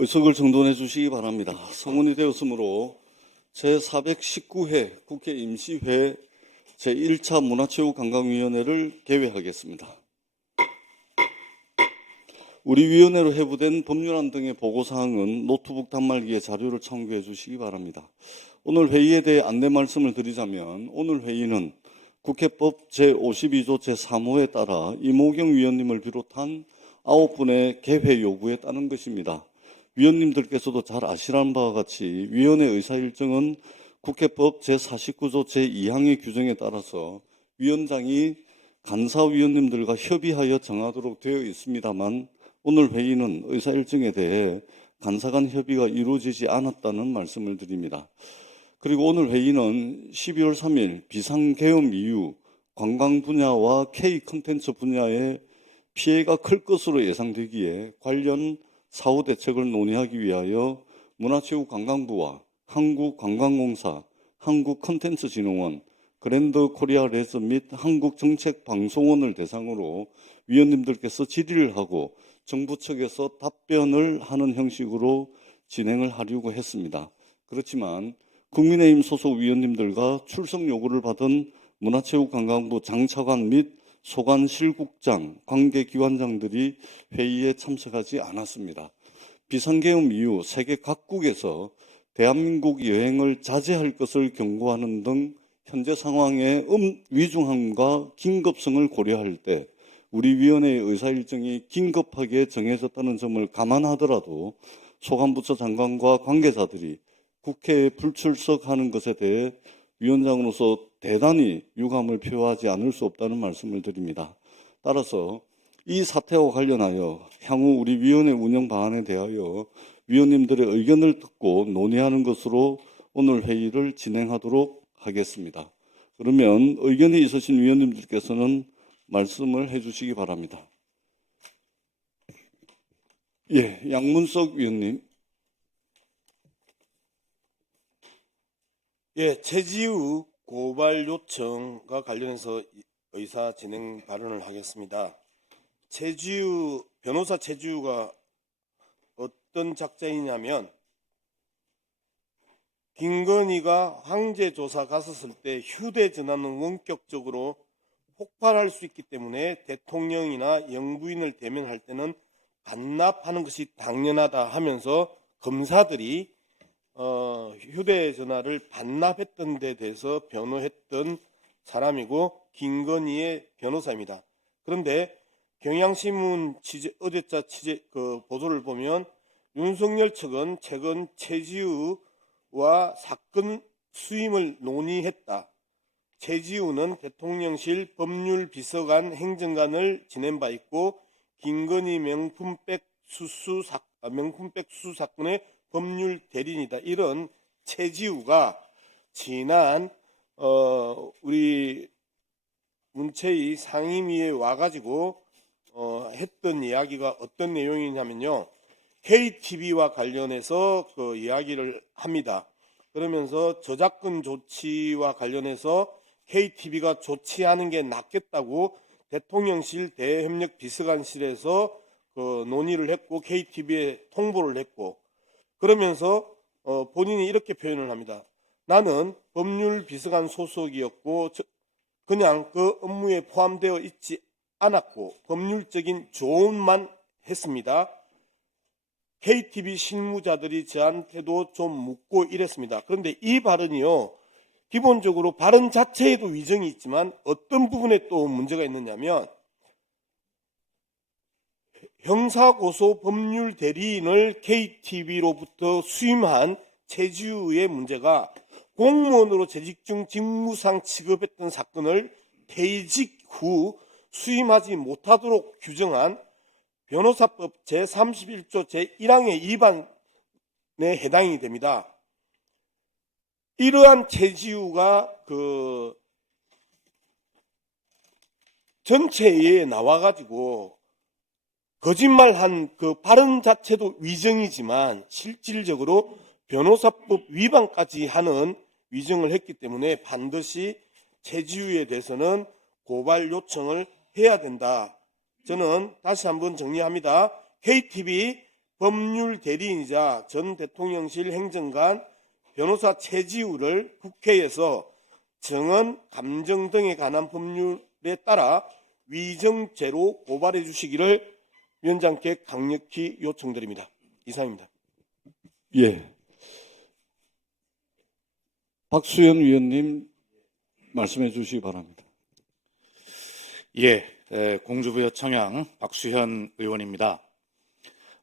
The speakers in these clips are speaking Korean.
의석을 정돈해 주시기 바랍니다. 성원이 되었으므로 제419회 국회 임시회 제1차 문화체육관광위원회를 개회하겠습니다. 우리 위원회로 회부된 법률안 등의 보고사항은 노트북 단말기에 자료를 참고해 주시기 바랍니다. 오늘 회의에 대해 안내 말씀을 드리자면 오늘 회의는 국회법 제52조 제3호에 따라 이모경 위원님을 비롯한 9분의 개회 요구에 따른 것입니다. 위원님들께서도 잘 아시라는 바와 같이 위원회 의사일정은 국회법 제49조 제2항의 규정에 따라서 위원장이 간사위원님들과 협의하여 정하도록 되어 있습니다만 오늘 회의는 의사일정에 대해 간사 간 협의가 이루어지지 않았다는 말씀을 드립니다. 그리고 오늘 회의는 12월 3일 비상계엄 이후 관광 분야와 K 콘텐츠 분야의 피해가 클 것으로 예상되기에 관련 사후 대책을 논의하기 위하여 문화체육관광부와 한국관광공사, 한국콘텐츠진흥원, 그랜드 코리아 레저 및 한국정책방송원을 대상으로 위원님들께서 질의를 하고 정부 측에서 답변을 하는 형식으로 진행을 하려고 했습니다. 그렇지만 국민의힘 소속 위원님들과 출석 요구를 받은 문화체육관광부 장차관 및 소관실국장, 관계기관장들이 회의에 참석하지 않았습니다. 비상계엄 이후 세계 각국에서 대한민국 여행을 자제할 것을 경고하는 등 현재 상황의 위중함과 긴급성을 고려할 때 우리 위원회의 의사일정이 긴급하게 정해졌다는 점을 감안하더라도 소관부처 장관과 관계자들이 국회에 불출석하는 것에 대해 위원장으로서 대단히 유감을 표하지 않을 수 없다는 말씀을 드립니다. 따라서 이 사태와 관련하여 향후 우리 위원회 운영 방안에 대하여 위원님들의 의견을 듣고 논의하는 것으로 오늘 회의를 진행하도록 하겠습니다. 그러면 의견이 있으신 위원님들께서는 말씀을 해주시기 바랍니다. 예, 양문석 위원님. 예, 최지우 고발 요청과 관련해서 의사 진행 발언을 하겠습니다. 변호사 최지우가 어떤 작자이냐면 김건희가 황제 조사 갔었을 때 휴대전화는 원격적으로 폭발할 수 있기 때문에 대통령이나 영부인을 대면할 때는 반납하는 것이 당연하다 하면서 검사들이 휴대전화를 반납했던 데 대해서 변호했던 사람이고 김건희의 변호사입니다. 그런데 경향신문 어제자 보도를 보면 윤석열 측은 최근 최지우와 사건 수임을 논의했다. 최지우는 대통령실 법률비서관 행정관을 지낸 바 있고 김건희 명품백 수수 사건의 법률 대리인이다. 이런 최지우가 지난 우리 문체위 상임위에 와가지고 했던 이야기가 어떤 내용이냐면요. KTV와 관련해서 그 이야기를 합니다. 그러면서 저작권 조치와 관련해서 KTV가 조치하는 게 낫겠다고 대통령실 대협력 비서관실에서 그 논의를 했고 KTV에 통보를 했고 그러면서 본인이 이렇게 표현을 합니다. 나는 법률비서관 소속이었고 그냥 그 업무에 포함되어 있지 않았고 법률적인 조언만 했습니다. KTV 실무자들이 저한테도 좀 묻고 이랬습니다. 그런데 이 발언이요. 기본적으로 발언 자체에도 위정이 있지만 어떤 부분에 또 문제가 있느냐면 형사고소 법률 대리인을 KTV로부터 수임한 최지우의 문제가 공무원으로 재직 중 직무상 취급했던 사건을 퇴직 후 수임하지 못하도록 규정한 변호사법 제31조 제1항의 위반에 해당이 됩니다. 이러한 최지우가 그 전체에 나와가지고 거짓말한 그 발언 자체도 위정이지만 실질적으로 변호사법 위반까지 하는 위정을 했기 때문에 반드시 최지우에 대해서는 고발 요청을 해야 된다. 저는 다시 한번 정리합니다. KTV 법률 대리인이자 전 대통령실 행정관 변호사 최지우를 국회에서 정언, 감정 등에 관한 법률에 따라 위정죄로 고발해 주시기를 위원장께 강력히 요청드립니다. 이상입니다. 예. 박수현 위원님 말씀해 주시기 바랍니다. 예, 공주부여 청양 박수현 의원입니다.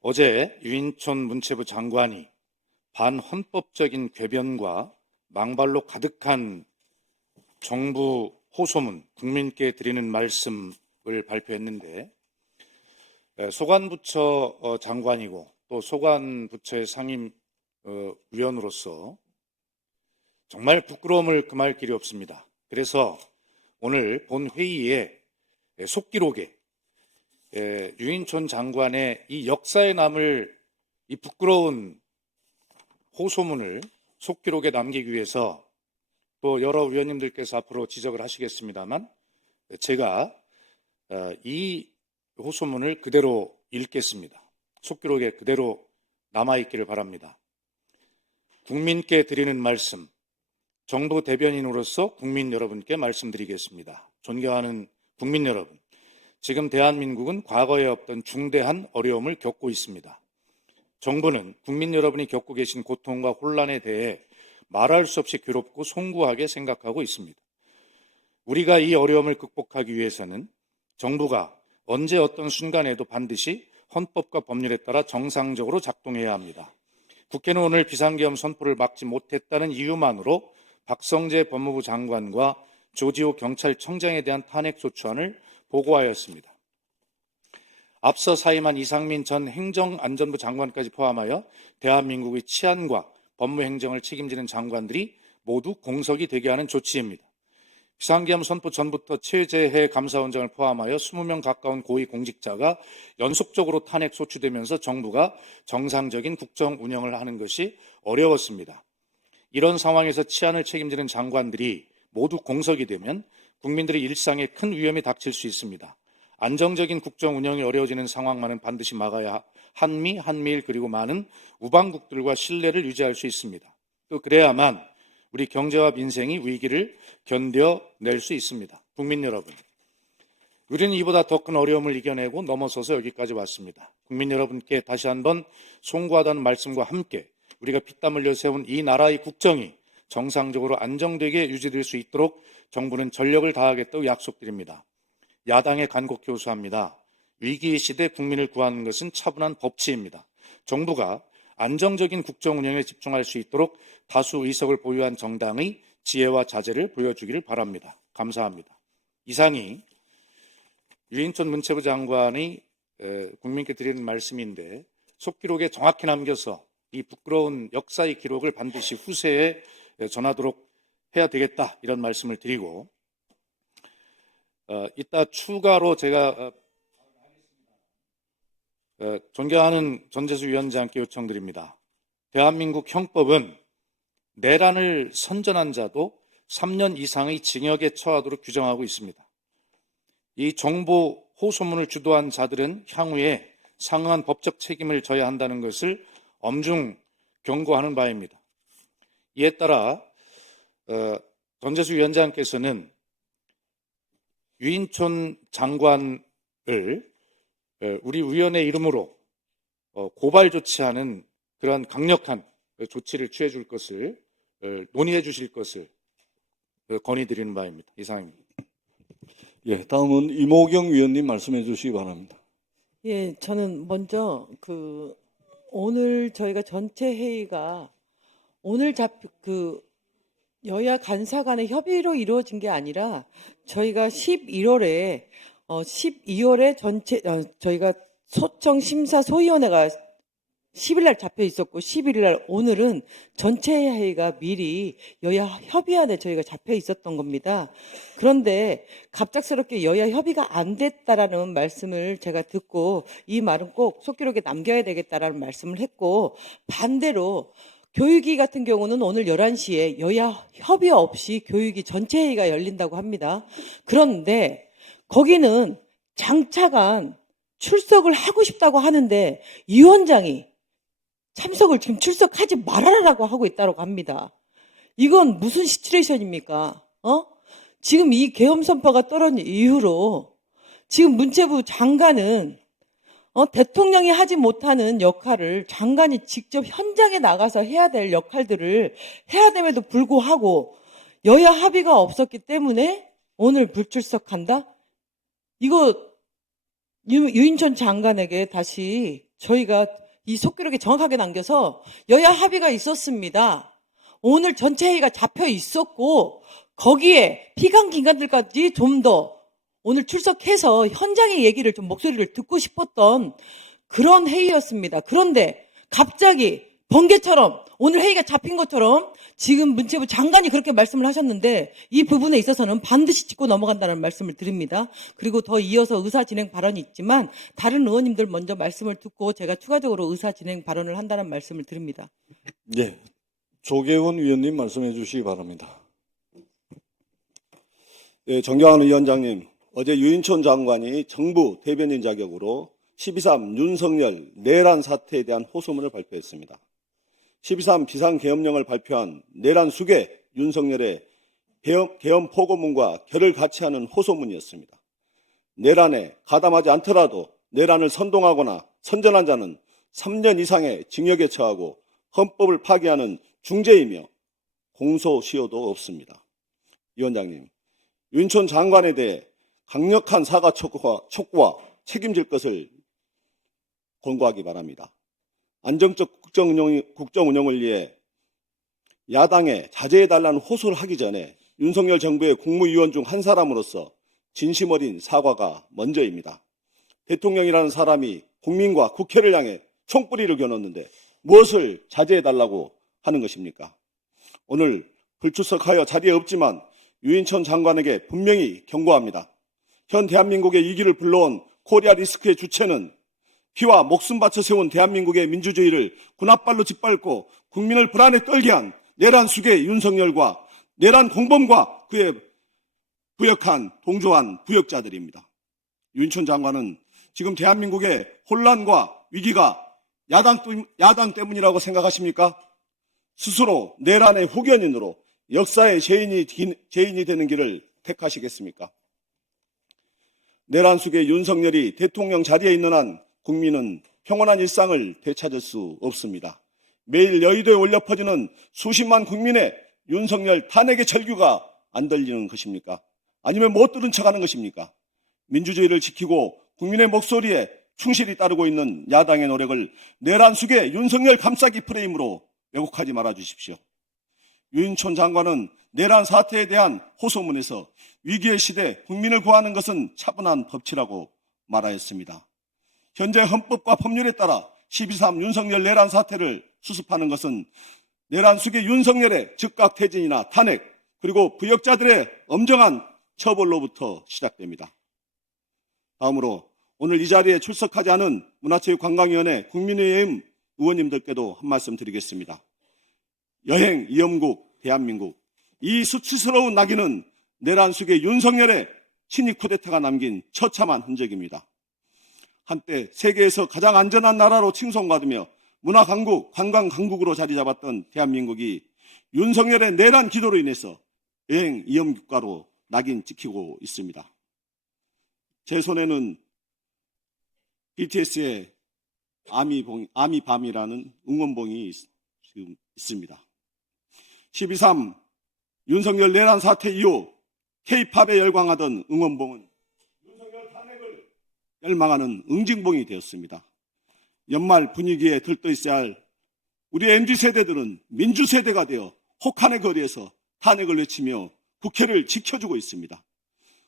어제 유인촌 문체부 장관이 반헌법적인 궤변과 망발로 가득한 정부 호소문, 국민께 드리는 말씀을 발표했는데, 소관부처 장관이고 또 소관부처의 상임위원으로서 정말 부끄러움을 금할 길이 없습니다. 그래서 오늘 본 회의에 속기록에 유인촌 장관의 이 역사에 남을 이 부끄러운 호소문을 속기록에 남기기 위해서 또 여러 위원님들께서 앞으로 지적을 하시겠습니다만 제가 이 호소문을 그대로 읽겠습니다. 속기록에 그대로 남아있기를 바랍니다. 국민께 드리는 말씀, 정부 대변인으로서 국민 여러분께 말씀드리겠습니다. 존경하는 국민 여러분, 지금 대한민국은 과거에 없던 중대한 어려움을 겪고 있습니다. 정부는 국민 여러분이 겪고 계신 고통과 혼란에 대해 말할 수 없이 괴롭고 송구하게 생각하고 있습니다. 우리가 이 어려움을 극복하기 위해서는 정부가 언제 어떤 순간에도 반드시 헌법과 법률에 따라 정상적으로 작동해야 합니다. 국회는 오늘 비상계엄 선포를 막지 못했다는 이유만으로 박성재 법무부 장관과 조지호 경찰청장에 대한 탄핵소추안을 보고하였습니다. 앞서 사임한 이상민 전 행정안전부 장관까지 포함하여 대한민국의 치안과 법무행정을 책임지는 장관들이 모두 공석이 되게 하는 조치입니다. 비상계엄 선포 전부터 최재해 감사원장을 포함하여 20명 가까운 고위 공직자가 연속적으로 탄핵 소추되면서 정부가 정상적인 국정 운영을 하는 것이 어려웠습니다. 이런 상황에서 치안을 책임지는 장관들이 모두 공석이 되면 국민들의 일상에 큰 위험이 닥칠 수 있습니다. 안정적인 국정 운영이 어려워지는 상황만은 반드시 막아야 한미일 그리고 많은 우방국들과 신뢰를 유지할 수 있습니다. 또 그래야만 우리 경제와 민생이 위기를 견뎌낼 수 있습니다. 국민 여러분, 우리는 이보다 더 큰 어려움을 이겨내고 넘어서서 여기까지 왔습니다. 국민 여러분께 다시 한번 송구하다는 말씀과 함께 우리가 피땀 흘려 세운 이 나라의 국정이 정상적으로 안정되게 유지될 수 있도록 정부는 전력을 다하겠다고 약속드립니다. 야당에 간곡히 호소합니다. 위기 시대 국민을 구하는 것은 차분한 법치입니다. 정부가 안정적인 국정 운영에 집중할 수 있도록 다수 의석을 보유한 정당의 지혜와 자제를 보여주기를 바랍니다. 감사합니다. 이상이 유인촌 문체부 장관이 국민께 드리는 말씀인데 속기록에 정확히 남겨서 이 부끄러운 역사의 기록을 반드시 후세에 전하도록 해야 되겠다, 이런 말씀을 드리고, 이따 추가로 제가 존경하는 전재수 위원장께 요청드립니다. 대한민국 형법은 내란을 선전한 자도 3년 이상의 징역에 처하도록 규정하고 있습니다. 이 정보 호소문을 주도한 자들은 향후에 상응한 법적 책임을 져야 한다는 것을 엄중 경고하는 바입니다. 이에 따라 전재수 위원장께서는 유인촌 장관을 우리 위원회 이름으로 고발 조치하는 그러한 강력한 조치를 취해 줄 것을 논의해 주실 것을 건의드리는 바입니다. 이상입니다. 예, 다음은 이모경 위원님 말씀해 주시기 바랍니다. 예, 저는 먼저 오늘 저희가 전체 회의가 오늘 여야 간사 간의 협의로 이루어진 게 아니라 저희가 12월에 저희가 소청 심사 소위원회가 10일 날 잡혀 있었고 11일 날 오늘은 전체 회의가 미리 여야 협의안에 저희가 잡혀 있었던 겁니다. 그런데 갑작스럽게 여야 협의가 안 됐다라는 말씀을 제가 듣고 이 말은 꼭 속기록에 남겨야 되겠다라는 말씀을 했고, 반대로 교육위 같은 경우는 오늘 11시에 여야 협의 없이 교육위 전체 회의가 열린다고 합니다. 그런데 거기는 장차관 출석을 하고 싶다고 하는데 이 위원장이 참석을 지금 출석하지 말아라라고 하고 있다고 합니다. 이건 무슨 시츄레이션입니까? 지금 이 계엄 선포가 떨어진 이후로 지금 문체부 장관은 대통령이 하지 못하는 역할을 장관이 직접 현장에 나가서 해야 될 역할들을 해야 됨에도 불구하고 여야 합의가 없었기 때문에 오늘 불출석한다? 이거 유인천 장관에게 다시 저희가 이 속기록에 정확하게 남겨서 여야 합의가 있었습니다. 오늘 전체 회의가 잡혀 있었고 거기에 피감 기관들까지 좀 더 오늘 출석해서 현장의 얘기를 좀 목소리를 듣고 싶었던 그런 회의였습니다. 그런데 갑자기 번개처럼 오늘 회의가 잡힌 것처럼 지금 문체부 장관이 그렇게 말씀을 하셨는데 이 부분에 있어서는 반드시 짚고 넘어간다는 말씀을 드립니다. 그리고 더 이어서 의사진행 발언이 있지만 다른 의원님들 먼저 말씀을 듣고 제가 추가적으로 의사진행 발언을 한다는 말씀을 드립니다. 네, 조계원 위원님 말씀해 주시기 바랍니다. 네, 존경하는 위원장님, 어제 유인촌 장관이 정부 대변인 자격으로 12.3 윤석열 내란 사태에 대한 호소문을 발표했습니다. 12.3 비상계엄령을 발표한 내란 수계 윤석열의 계엄 포고문과 결을 같이 하는 호소문이었습니다. 내란에 가담하지 않더라도 내란을 선동하거나 선전한 자는 3년 이상의 징역에 처하고 헌법을 파기하는 중죄이며 공소시효도 없습니다. 위원장님, 유인촌 장관에 대해 강력한 사과 촉구와 책임질 것을 권고하기 바랍니다. 안정적 국정 운영을 위해 야당에 자제해달라는 호소를 하기 전에 윤석열 정부의 국무위원 중 한 사람으로서 진심 어린 사과가 먼저입니다. 대통령이라는 사람이 국민과 국회를 향해 총뿌리를 겨눴는데 무엇을 자제해달라고 하는 것입니까? 오늘 불출석하여 자리에 없지만 유인천 장관에게 분명히 경고합니다. 현 대한민국의 위기를 불러온 코리아 리스크의 주체는 피와 목숨 바쳐 세운 대한민국의 민주주의를 군홧발로 짓밟고 국민을 불안에 떨게 한 내란 수괴 윤석열과 내란 공범과 그의 부역한 동조한 부역자들입니다. 유인천 장관은 지금 대한민국의 혼란과 위기가 야당 때문이라고 생각하십니까? 스스로 내란의 후견인으로 역사의 죄인이 되는 길을 택하시겠습니까? 내란 속에 윤석열이 대통령 자리에 있는 한 국민은 평온한 일상을 되찾을 수 없습니다. 매일 여의도에 올려 퍼지는 수십만 국민의 윤석열 탄핵의 절규가 안 들리는 것입니까? 아니면 못 들은 척하는 것입니까? 민주주의를 지키고 국민의 목소리에 충실히 따르고 있는 야당의 노력을 내란 속에 윤석열 감싸기 프레임으로 왜곡하지 말아 주십시오. 유인촌 장관은 내란 사태에 대한 호소문에서 위기의 시대 국민을 구하는 것은 차분한 법치라고 말하였습니다. 현재 헌법과 법률에 따라 12.3 윤석열 내란 사태를 수습하는 것은 내란 수계 윤석열의 즉각 퇴진이나 탄핵 그리고 부역자들의 엄정한 처벌로부터 시작됩니다. 다음으로 오늘 이 자리에 출석하지 않은 문화체육관광위원회 국민의힘 의원님들께도 한 말씀 드리겠습니다. 여행 이염국 대한민국, 이 수치스러운 낙인은 내란 속에 윤석열의 친위 쿠데타가 남긴 처참한 흔적입니다. 한때 세계에서 가장 안전한 나라로 칭송받으며 문화강국, 관광강국으로 자리 잡았던 대한민국이 윤석열의 내란 기도로 인해서 여행 이염국가로 낙인 찍히고 있습니다. 제 손에는 BTS의 아미밤이라는 응원봉이 지금 있습니다. 12.3 윤석열 내란 사태 이후 K-팝에 열광하던 응원봉은 윤석열 탄핵을 열망하는 응징봉이 되었습니다. 연말 분위기에 들떠 있어야 할 우리 MZ세대들은 민주세대가 되어 혹한의 거리에서 탄핵을 외치며 국회를 지켜주고 있습니다.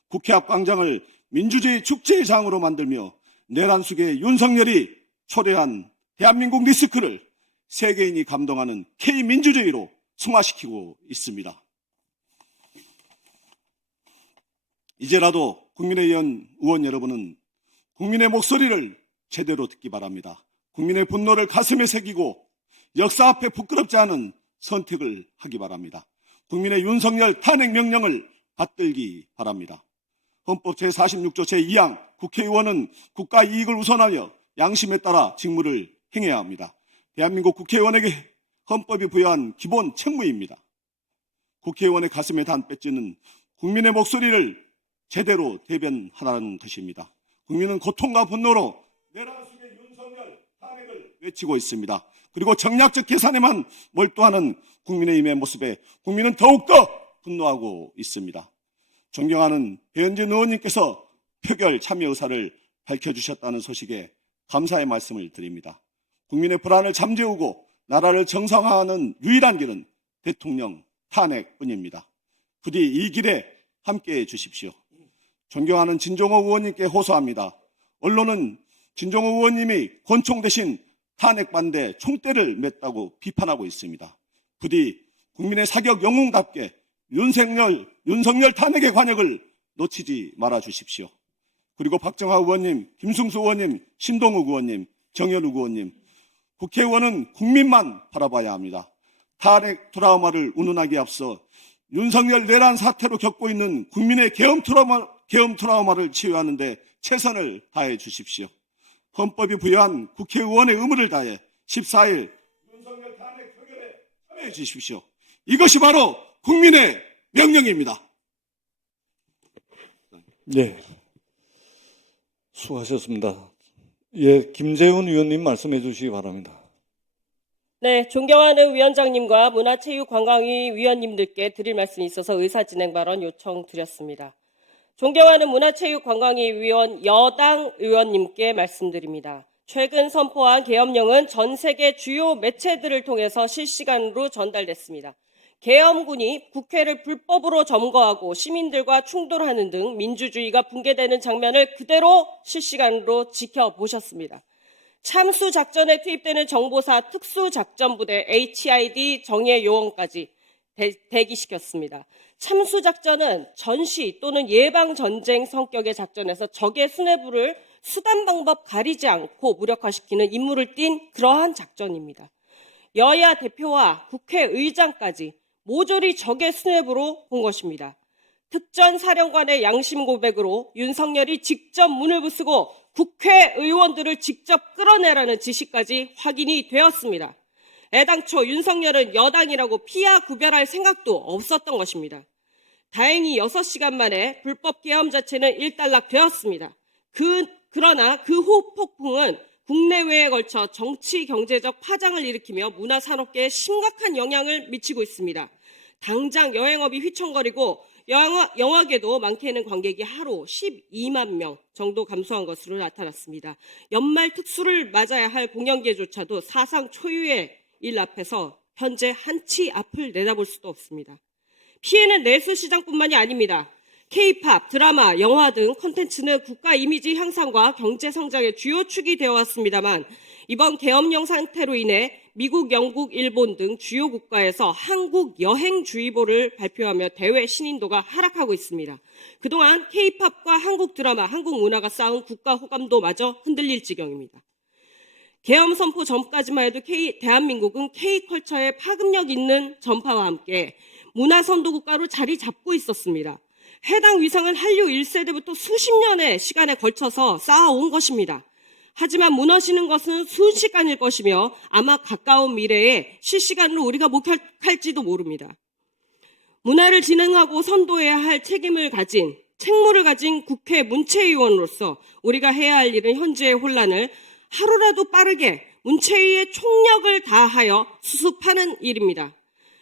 국회 앞 광장을 민주주의 축제의 장으로 만들며 내란 속에 윤석열이 초래한 대한민국 리스크를 세계인이 감동하는 K민주주의로 승화시키고 있습니다. 이제라도 국민의힘 의원 여러분은 국민의 목소리를 제대로 듣기 바랍니다. 국민의 분노를 가슴에 새기고 역사 앞에 부끄럽지 않은 선택을 하기 바랍니다. 국민의 윤석열 탄핵 명령을 받들기 바랍니다. 헌법 제46조 제2항 국회의원은 국가 이익을 우선하여 양심에 따라 직무를 행해야 합니다. 대한민국 국회의원에게 헌법이 부여한 기본 책무입니다. 국회의원의 가슴에 단 배지는 국민의 목소리를 제대로 대변하라는 것입니다. 국민은 고통과 분노로 내란 속의 윤석열 탄핵을 외치고 있습니다. 그리고 정략적 계산에만 몰두하는 국민의힘의 모습에 국민은 더욱더 분노하고 있습니다. 존경하는 배현진 의원님께서 표결 참여 의사를 밝혀주셨다는 소식에 감사의 말씀을 드립니다. 국민의 불안을 잠재우고 나라를 정상화하는 유일한 길은 대통령 탄핵뿐입니다. 부디 이 길에 함께해 주십시오. 존경하는 진종호 의원님께 호소합니다. 언론은 진종호 의원님이 권총 대신 탄핵 반대 총대를 맸다고 비판하고 있습니다. 부디 국민의 사격 영웅답게 윤석열 탄핵의 관역을 놓치지 말아 주십시오. 그리고 박정하 의원님, 김승수 의원님, 신동욱 의원님, 정현우 의원님, 국회의원은 국민만 바라봐야 합니다. 탄핵 트라우마를 운운하기에 앞서 윤석열 내란 사태로 겪고 있는 국민의 계엄 트라우마를 치유하는 데 최선을 다해 주십시오. 헌법이 부여한 국회의원의 의무를 다해 14일 윤석열 탄핵 표결에 참여해 주십시오. 이것이 바로 국민의 명령입니다. 네. 수고하셨습니다. 예, 김재훈 의원님 말씀해 주시기 바랍니다. 네, 존경하는 위원장님과 문화체육관광위 위원님들께 드릴 말씀이 있어서 의사진행 발언 요청드렸습니다. 존경하는 문화체육관광위 위원 여당 의원님께 말씀드립니다. 최근 선포한 계엄령은 전 세계 주요 매체들을 통해서 실시간으로 전달됐습니다. 계엄군이 국회를 불법으로 점거하고 시민들과 충돌하는 등 민주주의가 붕괴되는 장면을 그대로 실시간으로 지켜보셨습니다. 참수작전에 투입되는 정보사 특수작전부대 HID 정예 요원까지 대기시켰습니다. 참수작전은 전시 또는 예방전쟁 성격의 작전에서 적의 수뇌부를 수단 방법 가리지 않고 무력화시키는 임무를 띈 그러한 작전입니다. 여야 대표와 국회의장까지 모조리 적의 수뇌부로 본 것입니다. 특전사령관의 양심 고백으로 윤석열이 직접 문을 부수고 국회의원들을 직접 끌어내라는 지시까지 확인이 되었습니다. 애당초 윤석열은 여당이라고 피하 구별할 생각도 없었던 것입니다. 다행히 6시간 만에 불법 계엄 자체는 일단락되었습니다. 그러나 그 호폭풍은 국내외에 걸쳐 정치 경제적 파장을 일으키며 문화산업계에 심각한 영향을 미치고 있습니다. 당장 여행업이 휘청거리고 영화계도 많게는 관객이 하루 12만 명 정도 감소한 것으로 나타났습니다. 연말 특수를 맞아야 할 공연계조차도 사상 초유의 일 앞에서 현재 한치 앞을 내다볼 수도 없습니다. 피해는 내수시장뿐만이 아닙니다. K-팝, 드라마, 영화 등 콘텐츠는 국가 이미지 향상과 경제 성장의 주요 축이 되어 왔습니다만 이번 계엄령 상태로 인해 미국, 영국, 일본 등 주요 국가에서 한국 여행주의보를 발표하며 대외 신인도가 하락하고 있습니다. 그동안 K-팝과 한국 드라마, 한국 문화가 쌓은 국가 호감도 마저 흔들릴 지경입니다. 계엄 선포 전까지만 해도 대한민국은 K-컬처의 파급력 있는 전파와 함께 문화 선도 국가로 자리 잡고 있었습니다. 해당 위상은 한류 1세대부터 수십 년의 시간에 걸쳐서 쌓아온 것입니다. 하지만 무너지는 것은 순식간일 것이며 아마 가까운 미래에 실시간으로 우리가 목격할지도 모릅니다. 문화를 진흥하고 선도해야 할 책무를 가진 국회 문체위원으로서 우리가 해야 할 일은 현재의 혼란을 하루라도 빠르게 문체위의 총력을 다하여 수습하는 일입니다.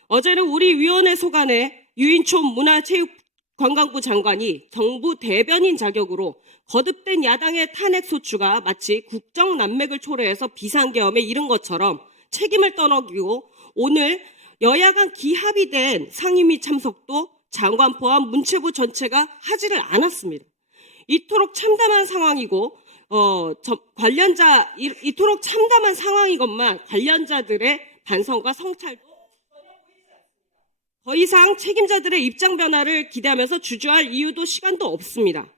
어제는 우리 위원회 소관에 유인촌 문화체육관광부 장관이 정부 대변인 자격으로 거듭된 야당의 탄핵 소추가 마치 국정난맥을 초래해서 비상계엄에 이른 것처럼 책임을 떠넘기고 오늘 여야 간 기합이 된 상임위 참석도 장관 포함 문체부 전체가 하지를 않았습니다. 이토록 참담한 상황이건만 관련자들의 반성과 성찰도 더 이상 책임자들의 입장 변화를 기대하면서 주저할 이유도 시간도 없습니다.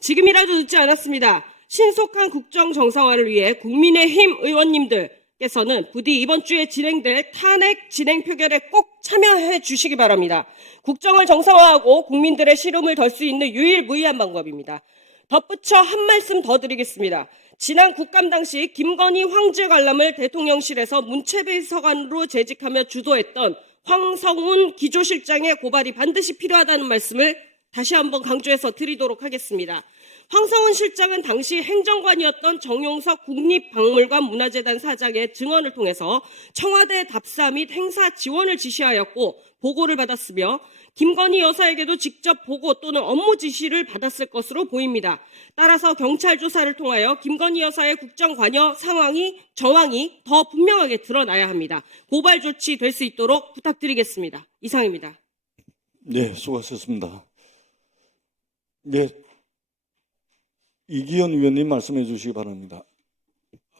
지금이라도 늦지 않았습니다. 신속한 국정 정상화를 위해 국민의힘 의원님들께서는 부디 이번 주에 진행될 탄핵 진행 표결에 꼭 참여해 주시기 바랍니다. 국정을 정상화하고 국민들의 시름을 덜 수 있는 유일무이한 방법입니다. 덧붙여 한 말씀 더 드리겠습니다. 지난 국감 당시 김건희 황제 관람을 대통령실에서 문체비서관으로 재직하며 주도했던 황성운 기조실장의 고발이 반드시 필요하다는 말씀을 다시 한번 강조해서 드리도록 하겠습니다. 황성운 실장은 당시 행정관이었던 정용석 국립박물관 문화재단 사장의 증언을 통해서 청와대 답사 및 행사 지원을 지시하였고 보고를 받았으며 김건희 여사에게도 직접 보고 또는 업무 지시를 받았을 것으로 보입니다. 따라서 경찰 조사를 통하여 김건희 여사의 국정 관여 정황이 더 분명하게 드러나야 합니다. 고발 조치 될 수 있도록 부탁드리겠습니다. 이상입니다. 네, 수고하셨습니다. 네, 이기현 의원님 말씀해 주시기 바랍니다.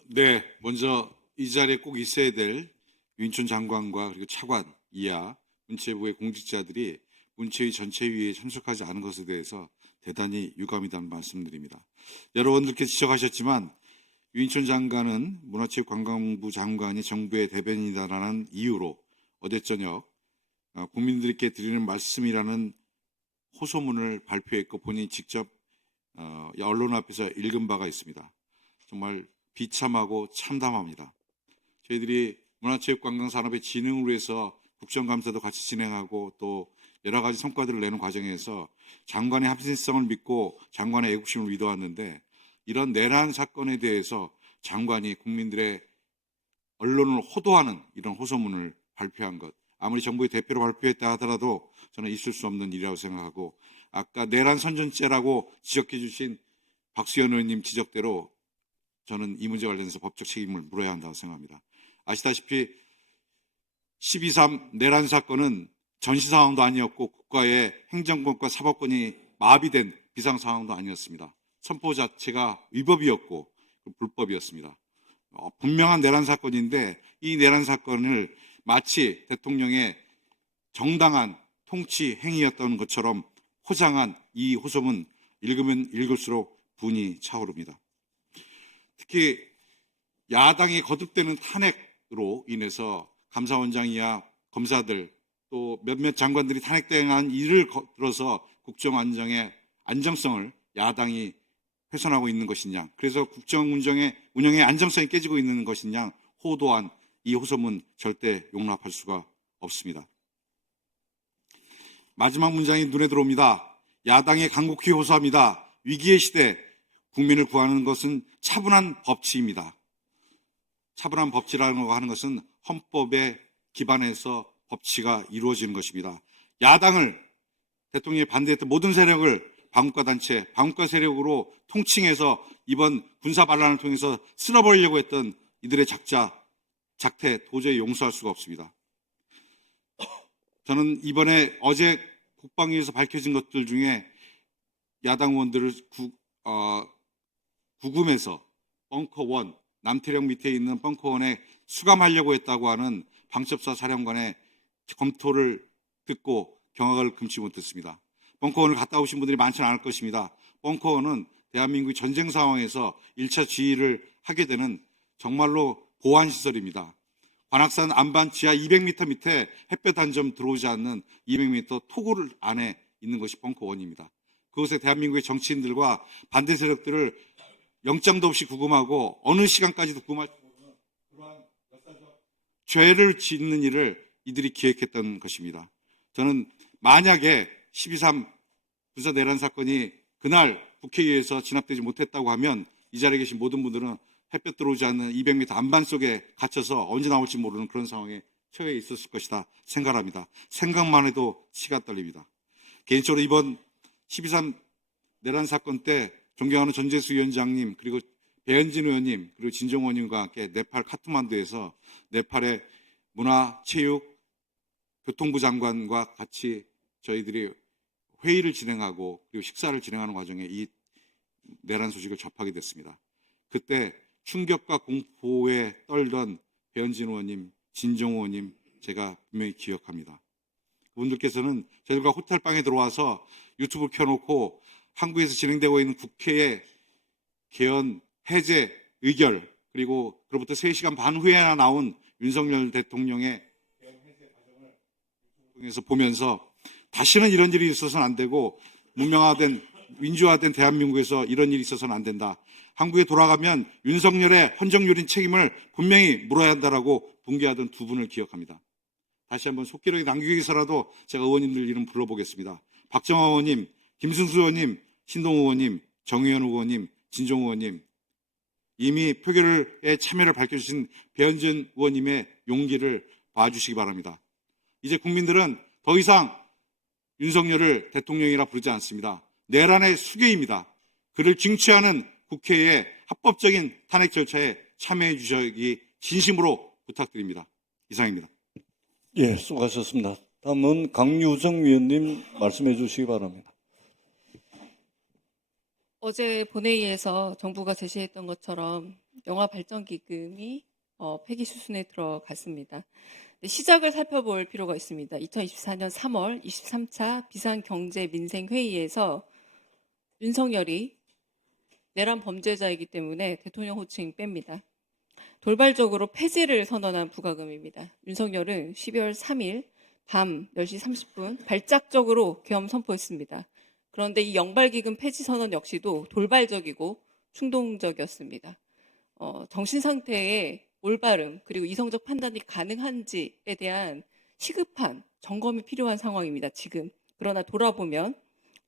네, 먼저 이 자리에 꼭 있어야 될 유인촌 장관과 그리고 차관 이하 문체부의 공직자들이 문체위 전체회의에 참석하지 않은 것에 대해서 대단히 유감이라는 말씀드립니다. 여러분들께 지적하셨지만 유인촌 장관은 문화체육관광부 장관이 정부의 대변인이다라는 이유로 어제 저녁 국민들께 드리는 말씀이라는 호소문을 발표했고 본인이 직접 언론 앞에서 읽은 바가 있습니다. 정말 비참하고 참담합니다. 저희들이 문화체육관광산업의 진흥을 위해서 국정감사도 같이 진행하고 또 여러 가지 성과들을 내는 과정에서 장관의 합신성을 믿고 장관의 애국심을 믿어왔는데 이런 내란 사건에 대해서 장관이 국민들의 언론을 호도하는 이런 호소문을 발표한 것, 아무리 정부의 대표로 발표했다 하더라도 저는 있을 수 없는 일이라고 생각하고 아까 내란 선전죄라고 지적해 주신 박수현 의원님 지적대로 저는 이 문제 관련해서 법적 책임을 물어야 한다고 생각합니다. 아시다시피 12.3 내란 사건은 전시 상황도 아니었고 국가의 행정권과 사법권이 마비된 비상 상황도 아니었습니다. 선포 자체가 위법이었고 불법이었습니다. 분명한 내란 사건인데 이 내란 사건을 마치 대통령의 정당한 통치 행위였던 것처럼 포장한 이 호소문 읽으면 읽을수록 분이 차오릅니다. 특히 야당이 거듭되는 탄핵으로 인해서 감사원장 이하 검사들 또 몇몇 장관들이 탄핵당한 일을 들어서 국정 안정의 안정성을 야당이 훼손하고 있는 것이냐, 그래서 국정 운영의 안정성이 깨지고 있는 것이냐 호도한 이 호소문 절대 용납할 수가 없습니다. 마지막 문장이 눈에 들어옵니다. 야당이 간곡히 호소합니다. 위기의 시대 국민을 구하는 것은 차분한 법치입니다. 차분한 법치라는 거 하는 것은 헌법에 기반해서 법치가 이루어지는 것입니다. 야당을 대통령이 반대했던 모든 세력을 반국가 단체, 반국가 세력으로 통칭해서 이번 군사 반란을 통해서 쓸어버리려고 했던 이들의 작태 도저히 용서할 수가 없습니다. 저는 이번에 어제 국방위에서 밝혀진 것들 중에 야당 의원들을 구금해서 벙커1, 남태령 밑에 있는 벙커1에 수감하려고 했다고 하는 방첩사 사령관의 검토를 듣고 경악을 금치 못했습니다. 벙커원을 갔다 오신 분들이 많지는 않을 것입니다. 벙커원은 대한민국의 전쟁 상황에서 1차 지휘를 하게 되는 정말로 보안시설입니다. 관악산 안반 지하 200m 밑에 햇볕 한 점 들어오지 않는 200m 토굴 안에 있는 것이 벙커원입니다. 그곳에 대한민국의 정치인들과 반대 세력들을 영장도 없이 구금하고 어느 시간까지도 구금할 수 없는 그러한 역사적 죄를 짓는 일을 이들이 기획했던 것입니다. 저는 만약에 12.3 군사 내란 사건이 그날 국회의회에서 진압되지 못했다고 하면 이 자리에 계신 모든 분들은 햇볕 들어오지 않는 200m 안반 속에 갇혀서 언제 나올지 모르는 그런 상황에 처해 있었을 것이다 생각합니다. 생각만 해도 치가 떨립니다. 개인적으로 이번 12.3 내란 사건 때 존경하는 전재수 위원장님 그리고 배현진 의원님 그리고 진정호 의원님과 함께 네팔 카트만두에서 네팔의 문화, 체육, 교통부 장관과 같이 저희들이 회의를 진행하고 그리고 식사를 진행하는 과정에 이 내란 소식을 접하게 됐습니다. 그때 충격과 공포에 떨던 배현진 의원님, 진정호 의원님 제가 분명히 기억합니다. 그분들께서는 저희들과 호텔방에 들어와서 유튜브 켜놓고 한국에서 진행되고 있는 국회의 개헌, 해제, 의결 그리고 그로부터 3시간 반 후에나 나온 윤석열 대통령의 개헌 해제 과정을 통해서 보면서 다시는 이런 일이 있어서는 안 되고 문명화된 민주화된 대한민국에서 이런 일이 있어서는 안 된다. 한국에 돌아가면 윤석열의 헌정유린 책임을 분명히 물어야 한다라고 분개하던 두 분을 기억합니다. 다시 한번 속기록에 남기기 위해서라도 제가 의원님들 이름 불러보겠습니다. 박정화 의원님, 김승수 의원님, 신동 의원님, 정의원 의원님, 진종 의원님, 이미 표결에 참여를 밝혀주신 배현진 의원님의 용기를 봐주시기 바랍니다. 이제 국민들은 더 이상 윤석열을 대통령이라 부르지 않습니다. 내란의 수괴입니다. 그를 징취하는 국회의 합법적인 탄핵 절차에 참여해 주시기 진심으로 부탁드립니다. 이상입니다. 예, 수고하셨습니다. 다음은 강유정 위원님 말씀해 주시기 바랍니다. 어제 본회의에서 정부가 제시했던 것처럼 영화 발전 기금이 폐기 수순에 들어갔습니다. 시작을 살펴볼 필요가 있습니다. 2024년 3월 23차 비상경제민생회의에서 윤석열이 내란 범죄자이기 때문에 대통령 호칭 뺍니다. 돌발적으로 폐지를 선언한 부과금입니다. 윤석열은 12월 3일 밤 10시 30분 발작적으로 계엄 선포했습니다. 그런데 이 영발기금 폐지 선언 역시도 돌발적이고 충동적이었습니다. 정신 상태의 올바름 그리고 이성적 판단이 가능한지에 대한 시급한 점검이 필요한 상황입니다. 지금. 그러나 돌아보면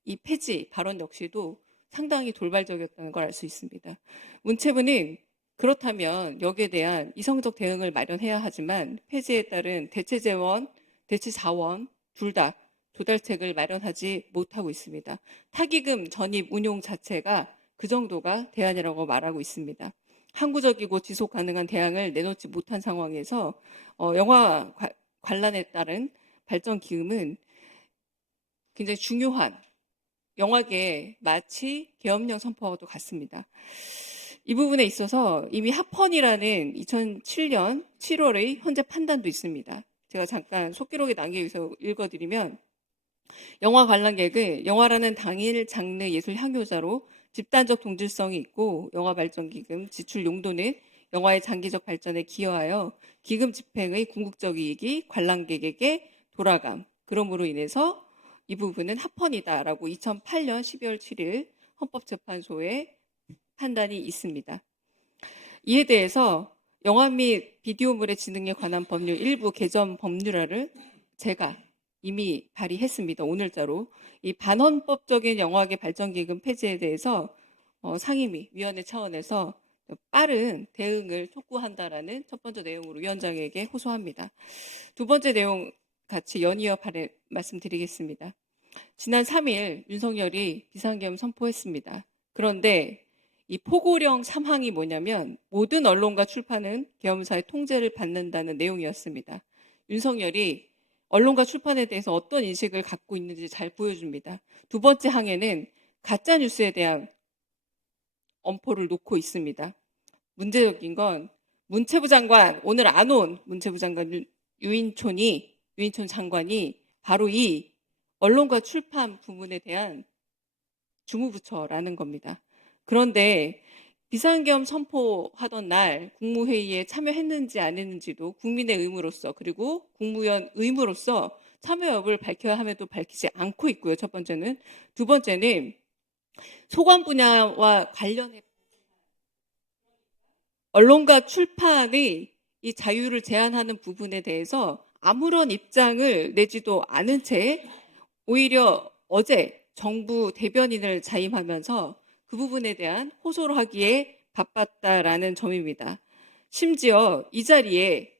이 폐지 발언 역시도 상당히 돌발적이었다는 걸 알 수 있습니다. 문체부는 그렇다면 여기에 대한 이성적 대응을 마련해야 하지만 폐지에 따른 대체 재원, 대체 자원 둘 다 조달책을 마련하지 못하고 있습니다. 타기금 전입 운용 자체가 그 정도가 대안이라고 말하고 있습니다. 항구적이고 지속 가능한 대안을 내놓지 못한 상황에서 영화 관람에 따른 발전 기금은 굉장히 중요한 영화계에 마치 계엄령 선포와도 같습니다. 이 부분에 있어서 이미 합헌이라는 2007년 7월의 현재 판단도 있습니다. 제가 잠깐 속기록에 남겨서 읽어드리면 영화 관람객은 영화라는 당일 장르 예술 향유자로 집단적 동질성이 있고 영화 발전 기금 지출 용도는 영화의 장기적 발전에 기여하여 기금 집행의 궁극적 이익이 관람객에게 돌아감. 그러므로 인해서 이 부분은 합헌이다라고 2008년 12월 7일 헌법재판소의 판단이 있습니다. 이에 대해서 영화 및 비디오물의 지능에 관한 법률 일부 개정 법률안을 제가 이미 발의했습니다. 오늘자로. 이 반헌법적인 영화계 발전기금 폐지에 대해서 상임위 위원회 차원에서 빠른 대응을 촉구한다라는 첫 번째 내용으로 위원장에게 호소합니다. 두 번째 내용 같이 연이어 말씀드리겠습니다. 지난 3일 윤석열이 비상계엄 선포했습니다. 그런데 이 포고령 3항이 뭐냐면 모든 언론과 출판은 계엄사의 통제를 받는다는 내용이었습니다. 윤석열이 언론과 출판에 대해서 어떤 인식을 갖고 있는지 잘 보여줍니다. 두 번째 항에는 가짜뉴스에 대한 엄포를 놓고 있습니다. 문제적인 건 문체부 장관, 오늘 안 온 문체부 장관 유인촌 장관이 바로 이 언론과 출판 부문에 대한 주무부처라는 겁니다. 그런데 비상계엄 선포하던 날 국무회의에 참여했는지 안 했는지도 국민의 의무로서 그리고 국무위원 의무로서 참여 여부를 밝혀야 함에도 밝히지 않고 있고요. 첫 번째는. 두 번째는 소관 분야와 관련해 언론과 출판의 이 자유를 제한하는 부분에 대해서 아무런 입장을 내지도 않은 채 오히려 어제 정부 대변인을 자임하면서 그 부분에 대한 호소를 하기에 바빴다라는 점입니다. 심지어 이 자리에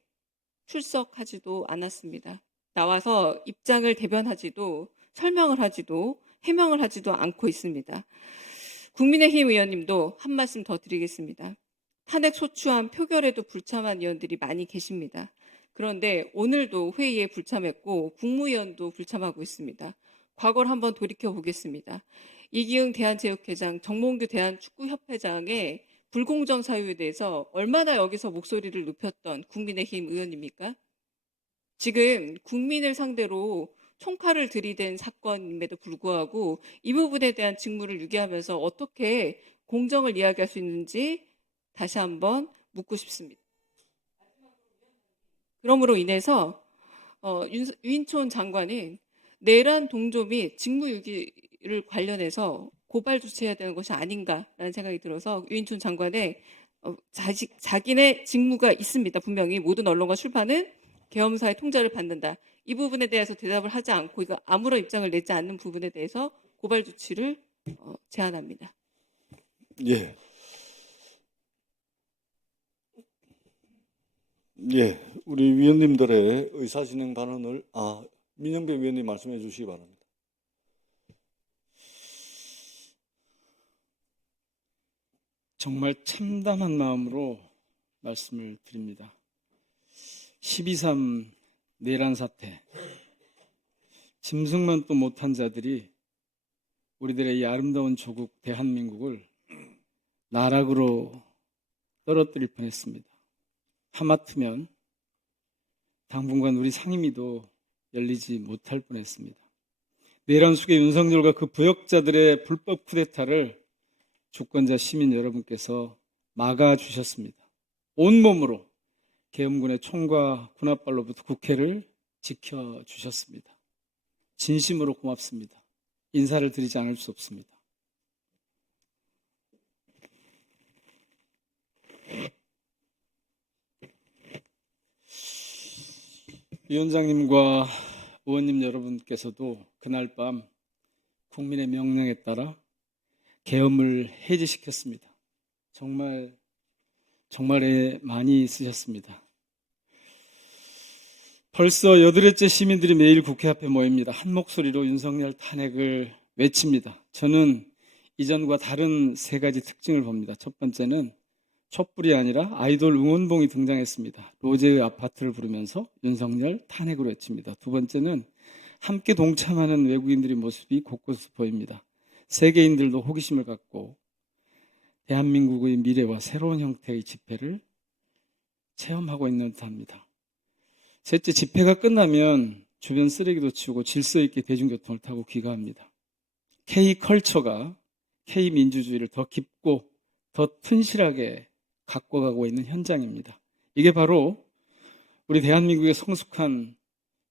출석하지도 않았습니다. 나와서 입장을 대변하지도 설명을 하지도 해명을 하지도 않고 있습니다. 국민의힘 의원님도 한 말씀 더 드리겠습니다. 탄핵 소추안 표결에도 불참한 의원들이 많이 계십니다. 그런데 오늘도 회의에 불참했고 국무위원도 불참하고 있습니다. 과거를 한번 돌이켜 보겠습니다. 이기흥 대한체육회장, 정몽규 대한축구협회장의 불공정 사유에 대해서 얼마나 여기서 목소리를 높였던 국민의힘 의원입니까? 지금 국민을 상대로 총칼을 들이댄 사건임에도 불구하고 이 부분에 대한 직무를 유기하면서 어떻게 공정을 이야기할 수 있는지 다시 한번 묻고 싶습니다. 그러므로 인해서 유인촌 장관은 내란 동조 및 직무유기를 관련해서 고발 조치해야 되는 것이 아닌가라는 생각이 들어서 유인촌 장관의 자기네 직무가 있습니다. 분명히 모든 언론과 출판은 계엄사의 통제를 받는다. 이 부분에 대해서 대답을 하지 않고 이거 아무런 입장을 내지 않는 부분에 대해서 고발 조치를 제안합니다. 예. 예, 우리 위원님들의 의사진행 발언을, 민영배 위원님 말씀해 주시기 바랍니다. 정말 참담한 마음으로 말씀을 드립니다. 12.3 내란 사태, 짐승만 또 못한 자들이 우리들의 이 아름다운 조국 대한민국을 나락으로 떨어뜨릴 뻔했습니다. 하마터면 당분간 우리 상임위도 열리지 못할 뻔했습니다. 내란 속의 윤석열과 그 부역자들의 불법 쿠데타를 주권자 시민 여러분께서 막아주셨습니다. 온몸으로 계엄군의 총과 군합발로부터 국회를 지켜주셨습니다. 진심으로 고맙습니다. 인사를 드리지 않을 수 없습니다. 위원장님과 의원님 여러분께서도 그날 밤 국민의 명령에 따라 계엄을 해제시켰습니다. 정말 애 많이 쓰셨습니다. 벌써 8회째 시민들이 매일 국회 앞에 모입니다. 한 목소리로 윤석열 탄핵을 외칩니다. 저는 이전과 다른 3가지 특징을 봅니다. 첫 번째는 촛불이 아니라 아이돌 응원봉이 등장했습니다. 로제의 아파트를 부르면서 윤석열 탄핵을 외칩니다. 두 번째는 함께 동참하는 외국인들의 모습이 곳곳에서 보입니다. 세계인들도 호기심을 갖고 대한민국의 미래와 새로운 형태의 집회를 체험하고 있는 듯합니다. 셋째, 집회가 끝나면 주변 쓰레기도 치우고 질서 있게 대중교통을 타고 귀가합니다. K컬처가 K민주주의를 더 깊고 더 튼실하게 갖고 가고 있는 현장입니다. 이게 바로 우리 대한민국의 성숙한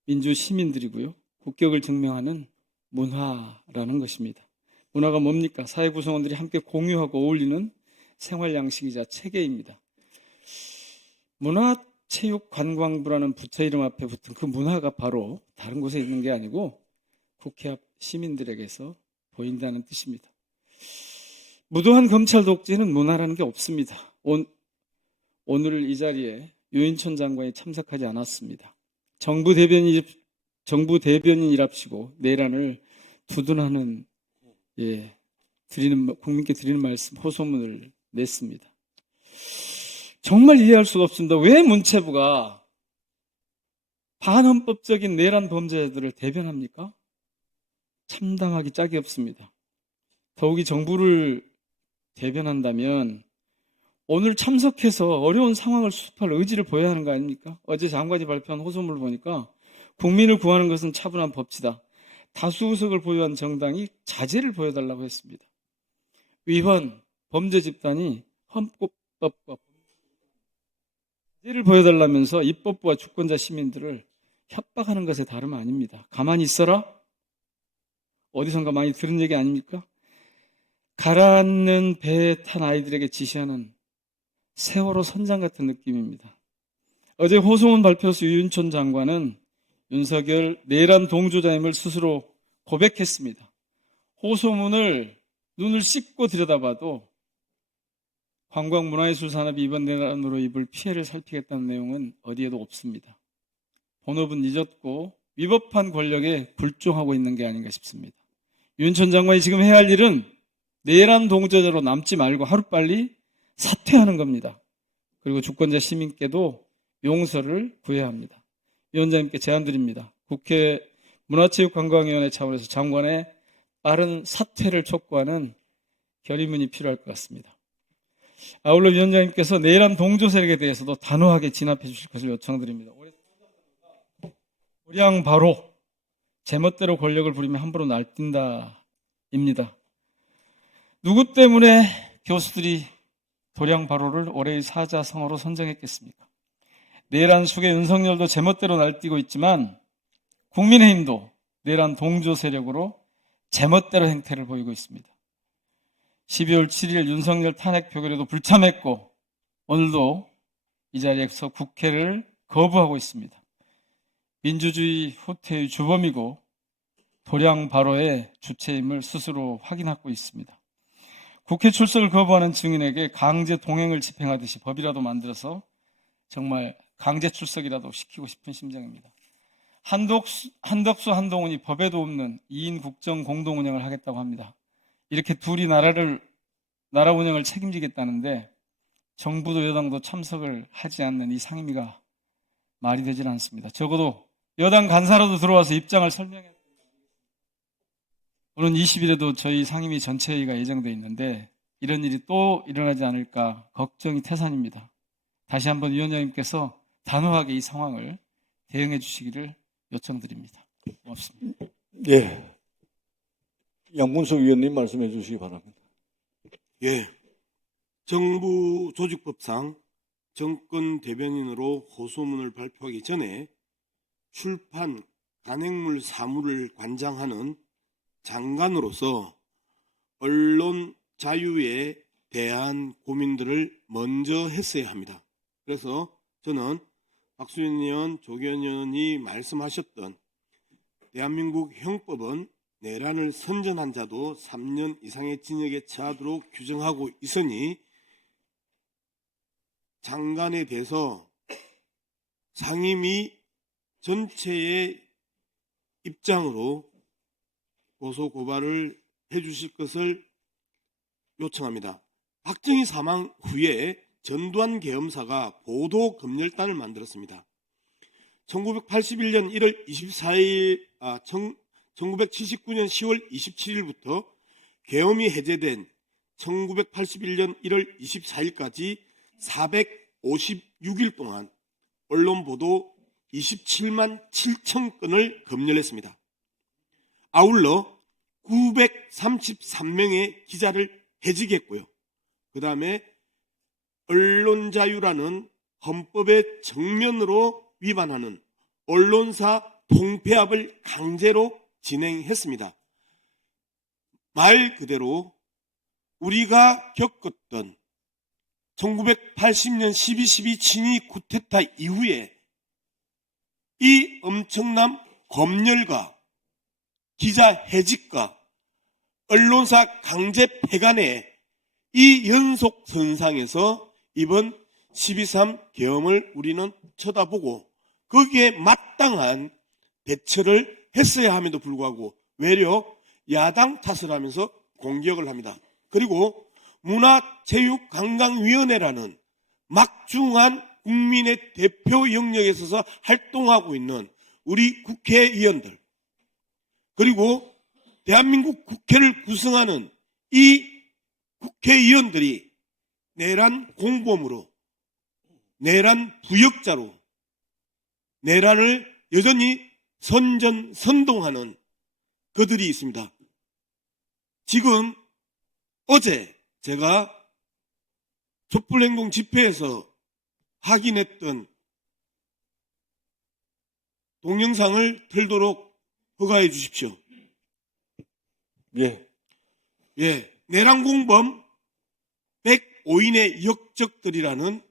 민주 시민들이고요. 국격을 증명하는 문화라는 것입니다. 문화가 뭡니까? 사회 구성원들이 함께 공유하고 어울리는 생활 양식이자 체계입니다. 문화체육관광부라는 부처 이름 앞에 붙은 그 문화가 바로 다른 곳에 있는 게 아니고 국회 앞 시민들에게서 보인다는 뜻입니다. 무도한 검찰 독재는 문화라는 게 없습니다. 오늘 이 자리에 유인촌 장관이 참석하지 않았습니다. 정부 대변인이랍시고 내란을 두둔하는 국민께 드리는 말씀, 호소문을 냈습니다. 정말 이해할 수가 없습니다. 왜 문체부가 반헌법적인 내란 범죄자들을 대변합니까? 참담하기 짝이 없습니다. 더욱이 정부를 대변한다면 오늘 참석해서 어려운 상황을 수습할 의지를 보여야 하는 거 아닙니까? 어제 장관이 발표한 호소문을 보니까 국민을 구하는 것은 차분한 법치다. 다수 의석을 보유한 정당이 자제를 보여달라고 했습니다. 위헌, 범죄 집단이 헌법과 자제를 보여달라면서 입법부와 주권자 시민들을 협박하는 것에 다름 아닙니다. 가만히 있어라? 어디선가 많이 들은 얘기 아닙니까? 가라앉는 배에 탄 아이들에게 지시하는 세월호 선장 같은 느낌입니다. 어제 호소문 발표에서 유인촌 장관은 윤석열 내란 동조자임을 스스로 고백했습니다. 호소문을 눈을 씻고 들여다봐도 관광문화예술 산업이 이번 내란으로 입을 피해를 살피겠다는 내용은 어디에도 없습니다. 본업은 잊었고 위법한 권력에 굴종하고 있는 게 아닌가 싶습니다. 유인촌 장관이 지금 해야 할 일은 내란 동조자로 남지 말고 하루빨리 사퇴하는 겁니다. 그리고 주권자 시민께도 용서를 구해야 합니다. 위원장님께 제안드립니다. 국회 문화체육관광위원회 차원에서 장관의 빠른 사퇴를 촉구하는 결의문이 필요할 것 같습니다. 아울러 위원장님께서 내란 동조 세력에 대해서도 단호하게 진압해 주실 것을 요청드립니다. 우량 바로 제멋대로 권력을 부리면 함부로 날뛴다입니다. 누구 때문에 교수들이 도량 바로를 올해의 사자성어로 선정했겠습니까? 내란 속에 윤석열도 제멋대로 날뛰고 있지만 국민의힘도 내란 동조 세력으로 제멋대로 행태를 보이고 있습니다. 12월 7일 윤석열 탄핵 표결에도 불참했고 오늘도 이 자리에서 국회를 거부하고 있습니다. 민주주의 후퇴의 주범이고 도량 발호의 주체임을 스스로 확인하고 있습니다. 국회 출석을 거부하는 증인에게 강제 동행을 집행하듯이 법이라도 만들어서 정말 강제 출석이라도 시키고 싶은 심정입니다. 한덕수, 한동훈이 법에도 없는 2인 국정 공동 운영을 하겠다고 합니다. 이렇게 둘이 나라 운영을 책임지겠다는데 정부도 여당도 참석을 하지 않는 이 상임위가 말이 되질 않습니다. 적어도 여당 간사로도 들어와서 입장을 설명해야 됩니다. 오는 20일에도 저희 상임위 전체 회의가 예정되어 있는데 이런 일이 또 일어나지 않을까 걱정이 태산입니다. 다시 한번 위원장님께서 단호하게 이 상황을 대응해 주시기를 요청드립니다. 고맙습니다. 예. 양문석 위원님 말씀해 주시기 바랍니다. 예. 정부 조직법상 정권 대변인으로 호소문을 발표하기 전에 출판 간행물 사무를 관장하는 장관으로서 언론 자유에 대한 고민들을 먼저 했어야 합니다. 그래서 저는 박수현 의원, 조계현 의원이 말씀하셨던 대한민국 형법은 내란을 선전한 자도 3년 이상의 징역에 처하도록 규정하고 있으니 장관에 대해서 상임위 전체의 입장으로 고소 고발을 해주실 것을 요청합니다. 박정희 사망 후에 전두환 계엄사가 보도 검열단을 만들었습니다. 1981년 1월 24일, 1979년 10월 27일부터 계엄이 해제된 1981년 1월 24일까지 456일 동안 언론 보도 27만 7천 건을 검열했습니다. 아울러 933명의 기자를 해직했고요. 그 다음에 언론자유라는 헌법의 정면으로 위반하는 언론사 통폐합을 강제로 진행했습니다. 말 그대로 우리가 겪었던 1980년 12.12 친위 쿠데타 이후에 이 엄청난 검열과 기자 해직과 언론사 강제 폐간의 이 연속 선상에서 이번 12.3 계엄을 우리는 쳐다보고 거기에 마땅한 대처를 했어야 함에도 불구하고 외려 야당 탓을 하면서 공격을 합니다. 그리고 문화체육관광위원회라는 막중한 국민의 대표 영역에 있어서 활동하고 있는 우리 국회의원들 그리고 대한민국 국회를 구성하는 이 국회의원들이 내란 공범으로 내란 부역자로 내란을 여전히 선전선동하는 그들이 있습니다. 지금 어제 제가 촛불행동 집회에서 확인했던 동영상을 틀도록 허가해 주십시오. 예. 예, 내란 공범 105인의 역적들이라는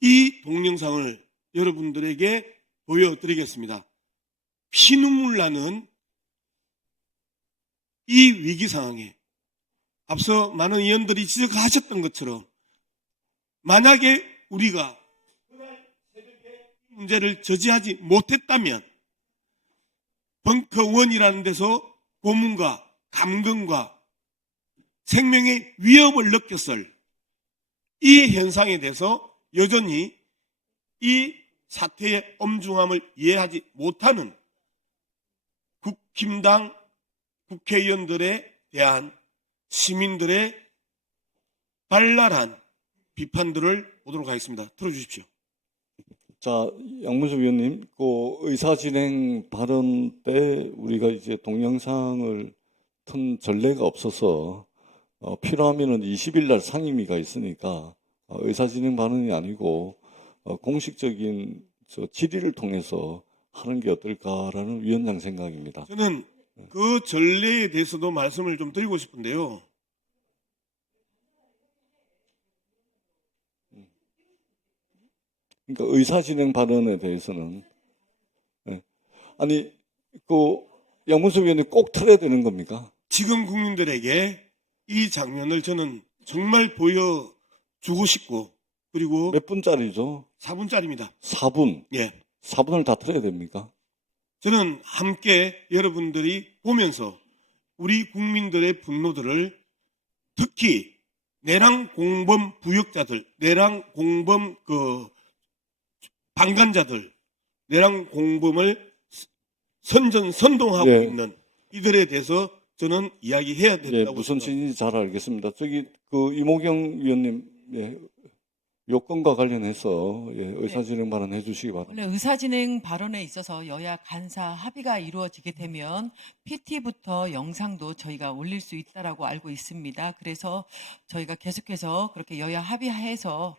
이 동영상을 여러분들에게 보여드리겠습니다. 피눈물 나는 이 위기 상황에 앞서 많은 의원들이 지적하셨던 것처럼 만약에 우리가 새벽에 문제를 저지하지 못했다면 벙커원이라는 데서 고문과 감금과 생명의 위협을 느꼈을 이 현상에 대해서 여전히 이 사태의 엄중함을 이해하지 못하는 국힘당 국회의원들에 대한 시민들의 발랄한 비판들을 보도록 하겠습니다. 들어주십시오. 자, 양문석 위원님, 그 의사진행 발언 때 우리가 이제 동영상을 튼 전례가 없어서 필요하면은 20일 날 상임위가 있으니까 의사진행 발언이 아니고 공식적인 질의를 통해서 하는 게 어떨까라는 위원장 생각입니다. 저는 그 전례에 대해서도 말씀을 좀 드리고 싶은데요. 그러니까 의사진행 발언에 대해서는 아니 그 양문수 위원님 꼭 틀어야 되는 겁니까? 지금 국민들에게 이 장면을 저는 정말 보여주고 싶고, 그리고 몇 분짜리죠? 4분짜리입니다. 4분. 예. 4분을 다 틀어야 됩니까? 저는 함께 여러분들이 보면서 우리 국민들의 분노들을, 특히 내랑 공범 부역자들, 내랑 공범 방관자들, 내랑 공범을 선동하고 예. 있는 이들에 대해서 저는 이야기해야 예, 된다고 무슨 생각합니다. 뜻인지 잘 알겠습니다. 저기 그 이모경 위원님 요건과 관련해서 의사진행 발언 해주시기 바랍니다. 원래 의사진행 발언에 있어서 여야 간사 합의가 이루어지게 되면 PT부터 영상도 저희가 올릴 수 있다라고 알고 있습니다. 그래서 저희가 계속해서 그렇게 여야 합의해서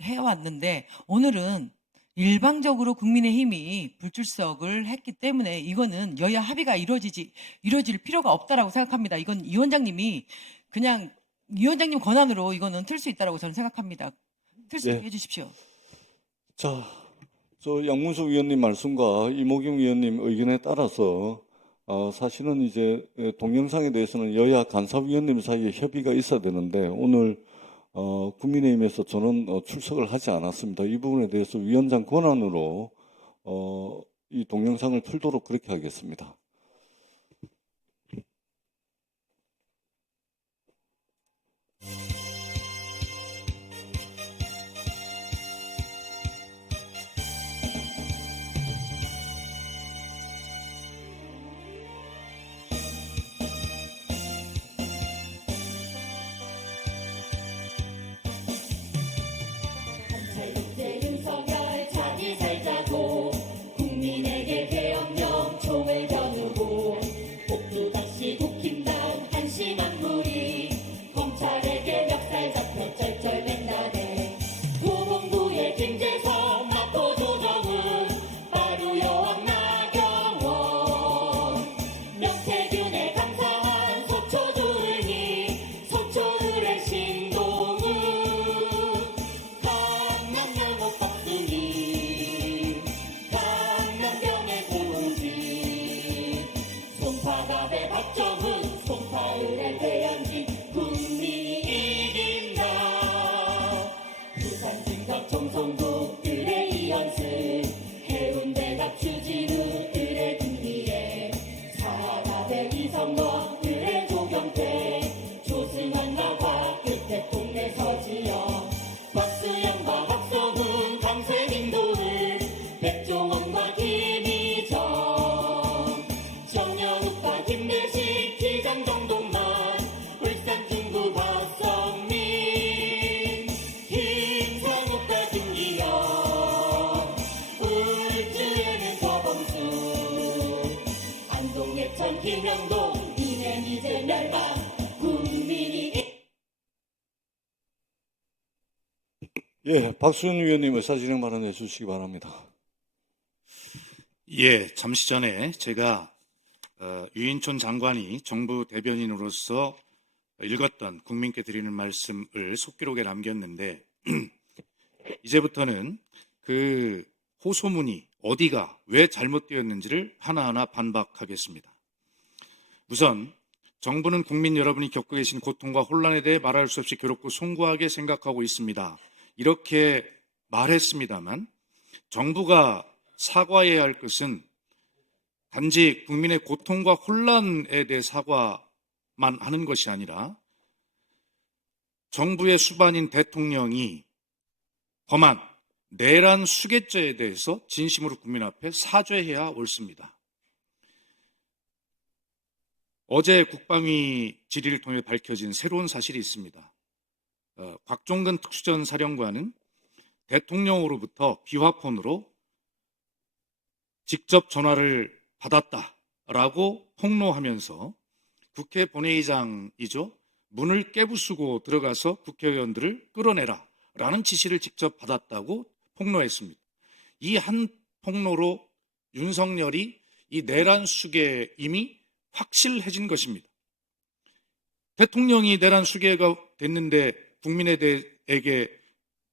해왔는데, 오늘은 일방적으로 국민의힘이 불출석을 했기 때문에 이거는 여야 합의가 이루어질 필요가 없다라고 생각합니다. 이건 위원장님이 그냥 위원장님 권한으로 이거는 틀 수 있다라고 저는 생각합니다. 틀 수 있게 해주십시오. 자, 저 양문수 위원님 말씀과 이모경 위원님 의견에 따라서 사실은 이제 동영상에 대해서는 여야 간사위원님 사이에 협의가 있어야 되는데 오늘 국민의힘에서 저는 출석을 하지 않았습니다. 이 부분에 대해서 위원장 권한으로 이 동영상을 틀도록 그렇게 하겠습니다. 윤석열 자기 살자고 국민에게 계엄령 총을 겨누고 복도 다시 국힘당 한심한 무리 검찰에게 멱살 잡혀 쩔쩔맨다네. 고문부의 김재성 마포 조정은 바로 여왕 나경원 명태균에 감사한 소초조은이 소초을의 신동은 강남명옥 박수미 강남병의 고은지 송파갑의 박정훈 송파을의 대연진 국민이 이긴다. 부산 진덕 청송구 을의 이현승 해운대가 추진우 을의 김미애 사갑의 이성건 을의 조경태 조승환과 곽규택 동네 서지영 박수영과 박성훈 강세민도를 백종원과 김희정 정영욱과 김내식 기장정동만 울산 중구 박성민 김상욱과 김기영 울주에는 서범수 안동예천 김영동 이내 이제 멸망 국민이 예, 박수현 위원님 의사진행 발언 해주시기 바랍니다. 예, 잠시 전에 제가 유인촌 장관이 정부 대변인으로서 읽었던 국민께 드리는 말씀을 속기록에 남겼는데 이제부터는 그 호소문이 어디가 왜 잘못되었는지를 하나하나 반박하겠습니다. 우선 정부는 국민 여러분이 겪고 계신 고통과 혼란에 대해 말할 수 없이 괴롭고 송구하게 생각하고 있습니다. 이렇게 말했습니다만 정부가 사과해야 할 것은 단지 국민의 고통과 혼란에 대해 사과만 하는 것이 아니라 정부의 수반인 대통령이 범한 내란 수괴죄에 대해서 진심으로 국민 앞에 사죄해야 옳습니다. 어제 국방위 질의를 통해 밝혀진 새로운 사실이 있습니다. 곽종근 특수전 사령관은 대통령으로부터 비화폰으로 직접 전화를 받았다라고 폭로하면서 국회 본회의장이죠. 문을 깨부수고 들어가서 국회의원들을 끌어내라라는 지시를 직접 받았다고 폭로했습니다. 이 한 폭로로 윤석열이 이 내란 수괴에 이미 확실해진 것입니다. 대통령이 내란 수괴가 됐는데 국민에게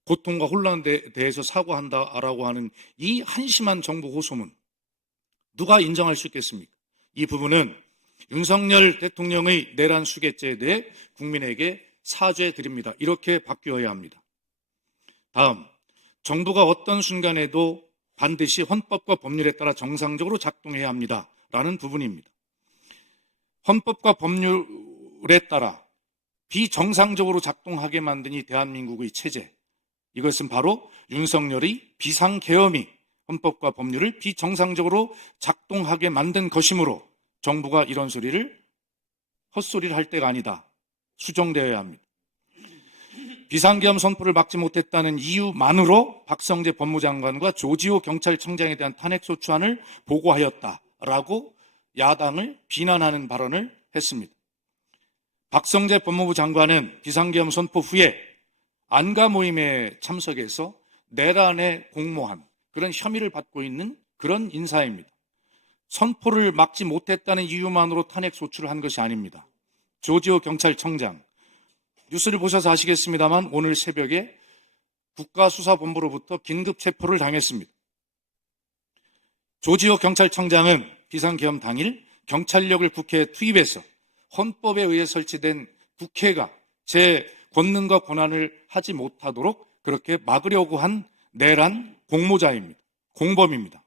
고통과 혼란에 대해서 사과한다라고 하는 이 한심한 정부 호소문 누가 인정할 수 있겠습니까? 이 부분은 윤석열 대통령의 내란 수괴죄에 대해 국민에게 사죄드립니다. 이렇게 바뀌어야 합니다. 다음, 정부가 어떤 순간에도 반드시 헌법과 법률에 따라 정상적으로 작동해야 합니다. 라는 부분입니다. 헌법과 법률에 따라 비정상적으로 작동하게 만든 이 대한민국의 체제, 이것은 바로 윤석열의 비상계엄이 헌법과 법률을 비정상적으로 작동하게 만든 것이므로 정부가 이런 헛소리를 할 때가 아니다. 수정되어야 합니다. 비상계엄 선포를 막지 못했다는 이유만으로 박성재 법무장관과 조지호 경찰청장에 대한 탄핵소추안을 보고하였다라고 야당을 비난하는 발언을 했습니다. 박성재 법무부 장관은 비상계엄 선포 후에 안가 모임에 참석해서 내란에 공모한 그런 혐의를 받고 있는 그런 인사입니다. 선포를 막지 못했다는 이유만으로 탄핵소추를 한 것이 아닙니다. 조지호 경찰청장, 뉴스를 보셔서 아시겠습니다만 오늘 새벽에 국가수사본부로부터 긴급 체포를 당했습니다. 조지호 경찰청장은 비상계엄 당일 경찰력을 국회에 투입해서 헌법에 의해 설치된 국회가 제 권능과 권한을 하지 못하도록 그렇게 막으려고 한 내란 공모자입니다. 공범입니다.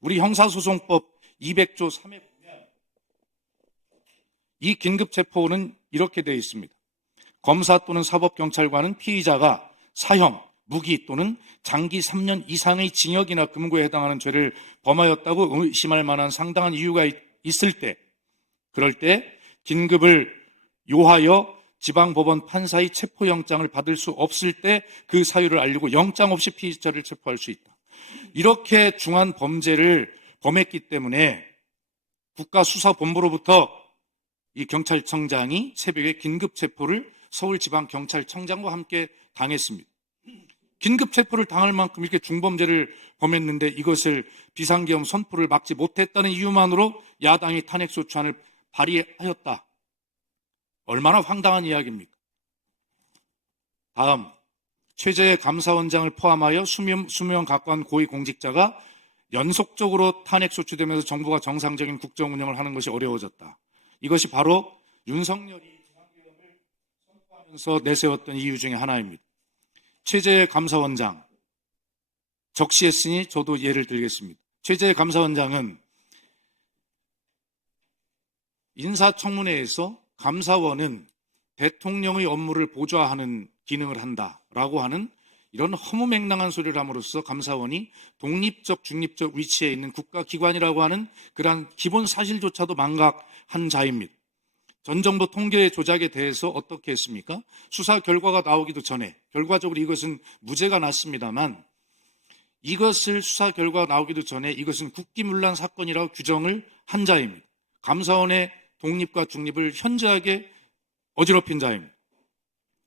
우리 형사소송법 200조 3에 보면 이 긴급체포는 이렇게 되어 있습니다. 검사 또는 사법경찰관은 피의자가 사형, 무기 또는 장기 3년 이상의 징역이나 금고에 해당하는 죄를 범하였다고 의심할 만한 상당한 이유가 있을 때, 그럴 때 긴급을 요하여 지방법원 판사의 체포영장을 받을 수 없을 때 그 사유를 알리고 영장 없이 피의자를 체포할 수 있다. 이렇게 중한 범죄를 범했기 때문에 국가수사본부로부터 이 경찰청장이 새벽에 긴급체포를 서울지방경찰청장과 함께 당했습니다. 긴급체포를 당할 만큼 이렇게 중범죄를 범했는데 이것을 비상계엄 선포를 막지 못했다는 이유만으로 야당이 탄핵소추안을 발의하였다. 얼마나 황당한 이야기입니까? 다음, 최재해 감사원장을 포함하여 20명 가까운 고위공직자가 연속적으로 탄핵소추되면서 정부가 정상적인 국정운영을 하는 것이 어려워졌다. 이것이 바로 윤석열이 비상계엄을 선포하면서 내세웠던 이유 중에 하나입니다. 최재해 감사원장, 적시했으니 저도 예를 들겠습니다. 최재해 감사원장은 인사청문회에서 감사원은 대통령의 업무를 보좌하는 기능을 한다라고 하는 이런 허무맹랑한 소리를 함으로써 감사원이 독립적, 중립적 위치에 있는 국가기관이라고 하는 그러한 기본 사실조차도 망각한 자입니다. 전 정부 통계 조작에 대해서 어떻게 했습니까? 수사 결과가 나오기도 전에, 결과적으로 이것은 무죄가 났습니다만 이것을 수사 결과가 나오기도 전에 이것은 국기문란 사건이라고 규정을 한 자입니다. 감사원의 독립과 중립을 현저하게 어지럽힌 자입니다.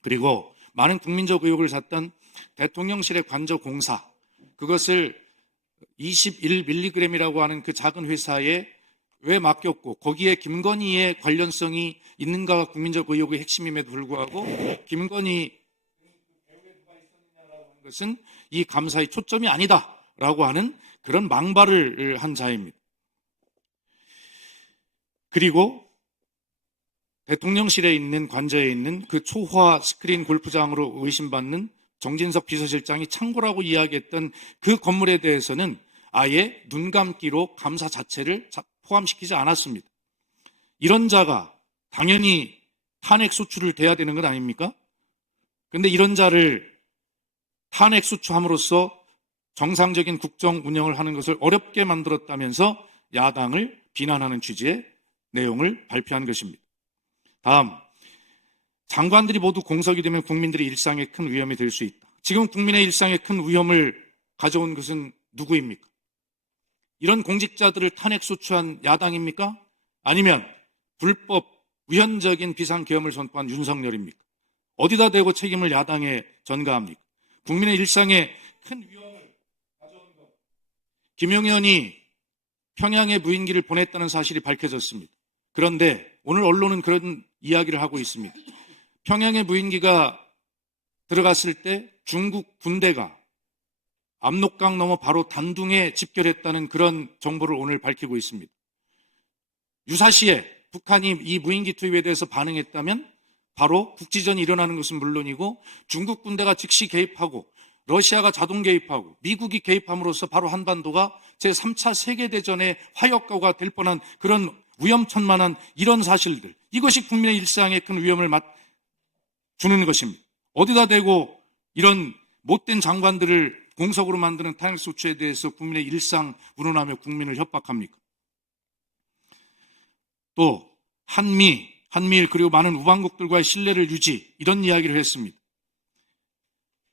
그리고 많은 국민적 의혹을 샀던 대통령실의 관저 공사, 그것을 21mg이라고 하는 그 작은 회사에 왜 맡겼고 거기에 김건희의 관련성이 있는가가 국민적 의혹의 핵심임에도 불구하고 김건희 배우에 누가 있었느냐라고 하는 것은 이 감사의 초점이 아니다라고 하는 그런 망발을 한 자입니다. 그리고 대통령실에 있는 관저에 있는 그 초호화 스크린 골프장으로 의심받는 정진석 비서실장이 창고라고 이야기했던 그 건물에 대해서는 아예 눈 감기로 감사 자체를 포함시키지 않았습니다. 이런 자가 당연히 탄핵 소추를 돼야 되는 것 아닙니까? 그런데 이런 자를 탄핵 소추함으로써 정상적인 국정 운영을 하는 것을 어렵게 만들었다면서 야당을 비난하는 취지의 내용을 발표한 것입니다. 다음, 장관들이 모두 공석이 되면 국민들의 일상에 큰 위험이 될 수 있다. 지금 국민의 일상에 큰 위험을 가져온 것은 누구입니까? 이런 공직자들을 탄핵소추한 야당입니까? 아니면 불법, 위헌적인 비상계엄을 선포한 윤석열입니까? 어디다 대고 책임을 야당에 전가합니까? 국민의 일상에 큰 위험을 가져온 것. 김용현이 평양에 무인기를 보냈다는 사실이 밝혀졌습니다. 그런데 오늘 언론은 그런 이야기를 하고 있습니다. 평양의 무인기가 들어갔을 때 중국 군대가 압록강 넘어 바로 단둥에 집결했다는 그런 정보를 오늘 밝히고 있습니다. 유사시에 북한이 이 무인기 투입에 대해서 반응했다면 바로 국지전이 일어나는 것은 물론이고 중국 군대가 즉시 개입하고 러시아가 자동 개입하고 미국이 개입함으로써 바로 한반도가 제3차 세계대전의 화역가가 될 뻔한 그런 위험천만한 이런 사실들, 이것이 국민의 일상에 큰 위험을 주는 것입니다. 어디다 대고 이런 못된 장관들을 공석으로 만드는 탄핵소추에 대해서 국민의 일상 운운하며 국민을 협박합니까? 또 한미일 그리고 많은 우방국들과의 신뢰를 유지, 이런 이야기를 했습니다.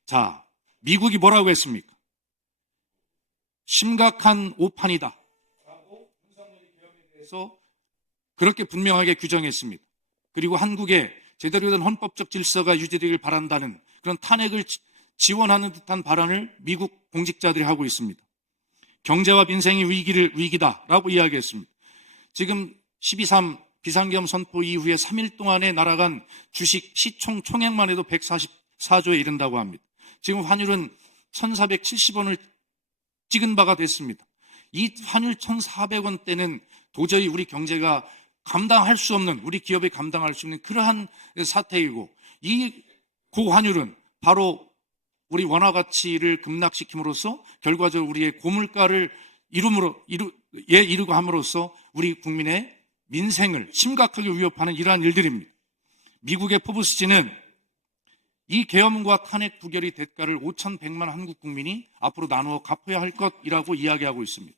자, 미국이 뭐라고 했습니까? 심각한 오판이다 라고 윤석열의 개혁에 대해서 그렇게 분명하게 규정했습니다. 그리고 한국의 제대로 된 헌법적 질서가 유지되길 바란다는 그런 탄핵을 지원하는 듯한 발언을 미국 공직자들이 하고 있습니다. 경제와 민생이 위기다라고 이야기했습니다. 지금 12.3 비상계엄 선포 이후에 3일 동안에 날아간 주식 시총 총액만 해도 144조에 이른다고 합니다. 지금 환율은 1,470원을 찍은 바가 됐습니다. 이 환율 1,400원대는 도저히 우리 경제가 감당할 수 없는, 우리 기업이 감당할 수 없는 그러한 사태이고, 이 고환율은 바로 우리 원화 가치를 급락시킴으로써 결과적으로 우리의 고물가를 이루고 함으로써 우리 국민의 민생을 심각하게 위협하는 이러한 일들입니다. 미국의 포브스지는 이 계엄과 탄핵 부결의 대가를 5,100만 한국 국민이 앞으로 나누어 갚아야 할 것이라고 이야기하고 있습니다.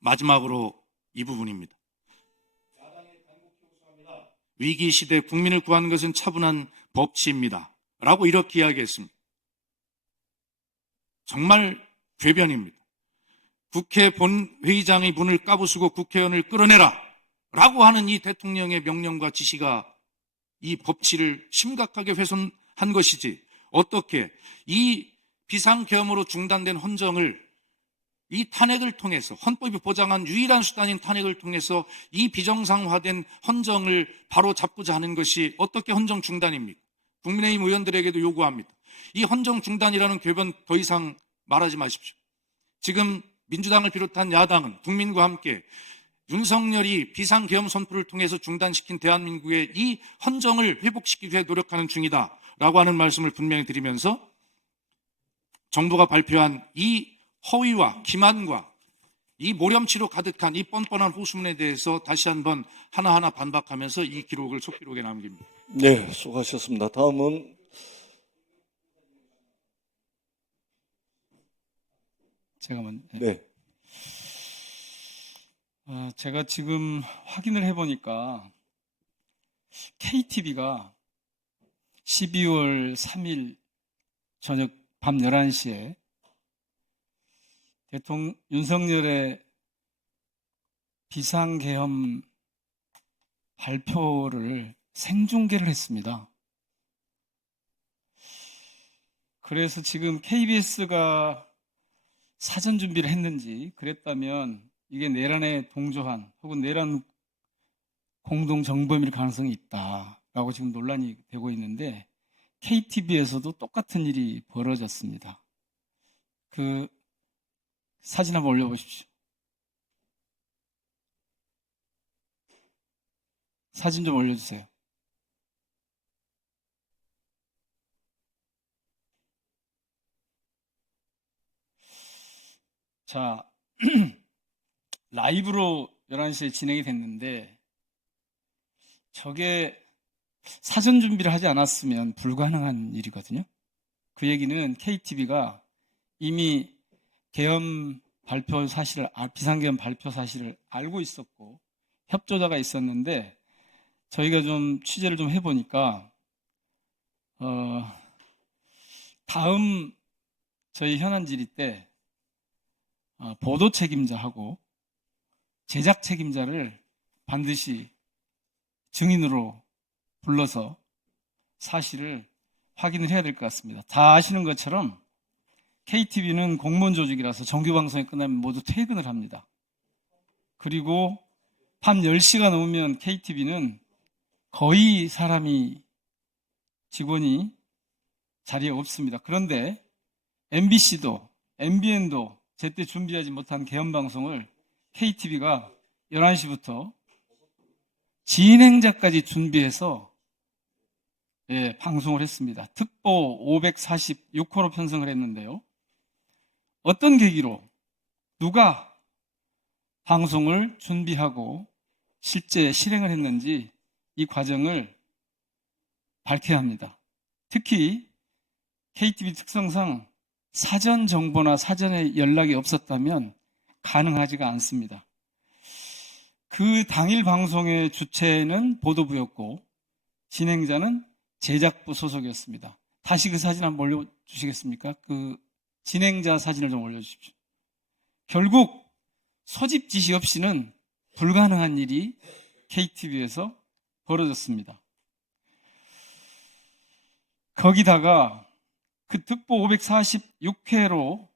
마지막으로 이 부분입니다. 위기 시대 국민을 구하는 것은 차분한 법치입니다. 라고 이렇게 이야기했습니다. 정말 궤변입니다. 국회 본회의장의 문을 까부수고 국회의원을 끌어내라 라고 하는 이 대통령의 명령과 지시가 이 법치를 심각하게 훼손한 것이지, 어떻게 이 비상계엄으로 중단된 헌정을 이 탄핵을 통해서, 헌법이 보장한 유일한 수단인 탄핵을 통해서 이 비정상화된 헌정을 바로 잡고자 하는 것이 어떻게 헌정 중단입니까? 국민의힘 의원들에게도 요구합니다. 이 헌정 중단이라는 궤변 더 이상 말하지 마십시오. 지금 민주당을 비롯한 야당은 국민과 함께 윤석열이 비상계엄 선포를 통해서 중단시킨 대한민국의 이 헌정을 회복시키기 위해 노력하는 중이다라고 하는 말씀을 분명히 드리면서, 정부가 발표한 이 허위와 기만과 이 모렴치로 가득한 이 뻔뻔한 호소문에 대해서 다시 한번 하나하나 반박하면서 이 기록을 속기록에 남깁니다. 네, 수고하셨습니다. 다음은 제가 먼저. 네. 제가 지금 확인을 해보니까 KTV가 12월 3일 저녁 밤 11시에 윤석열의 비상계엄 발표를 생중계를 했습니다. 그래서 지금 KBS가 사전 준비를 했는지, 그랬다면 이게 내란에 동조한 혹은 내란 공동 정범일 가능성이 있다라고 지금 논란이 되고 있는데, KTV에서도 똑같은 일이 벌어졌습니다. 그 사진 한번 올려보십시오. 사진 좀 올려주세요. 자, 라이브로 11시에 진행이 됐는데, 저게 사전 준비를 하지 않았으면 불가능한 일이거든요. 그 얘기는 KTV가 이미 계엄 발표 사실을, 비상계엄 발표 사실을 알고 있었고 협조자가 있었는데, 저희가 좀 취재를 좀 해보니까 다음 저희 현안 질의 때 보도 책임자하고 제작 책임자를 반드시 증인으로 불러서 사실을 확인을 해야 될 것 같습니다. 다 아시는 것처럼 KTV는 공무원 조직이라서 정규방송이 끝나면 모두 퇴근을 합니다. 그리고 밤 10시가 넘으면 KTV는 거의 직원이 자리에 없습니다. 그런데 MBC도 MBN도 제때 준비하지 못한 개헌방송을 KTV가 11시부터 진행자까지 준비해서 방송을 했습니다. 특보 546호로 편성을 했는데요. 어떤 계기로 누가 방송을 준비하고 실제 실행을 했는지 이 과정을 밝혀야 합니다. 특히 KTV 특성상 사전 정보나 사전에 연락이 없었다면 가능하지가 않습니다. 그 당일 방송의 주체는 보도부였고 진행자는 제작부 소속이었습니다. 다시 그 사진 한번 올려주시겠습니까? 그 진행자 사진을 좀 올려주십시오. 결국 소집 지시 없이는 불가능한 일이 KTV에서 벌어졌습니다. 거기다가 그 특보 546회로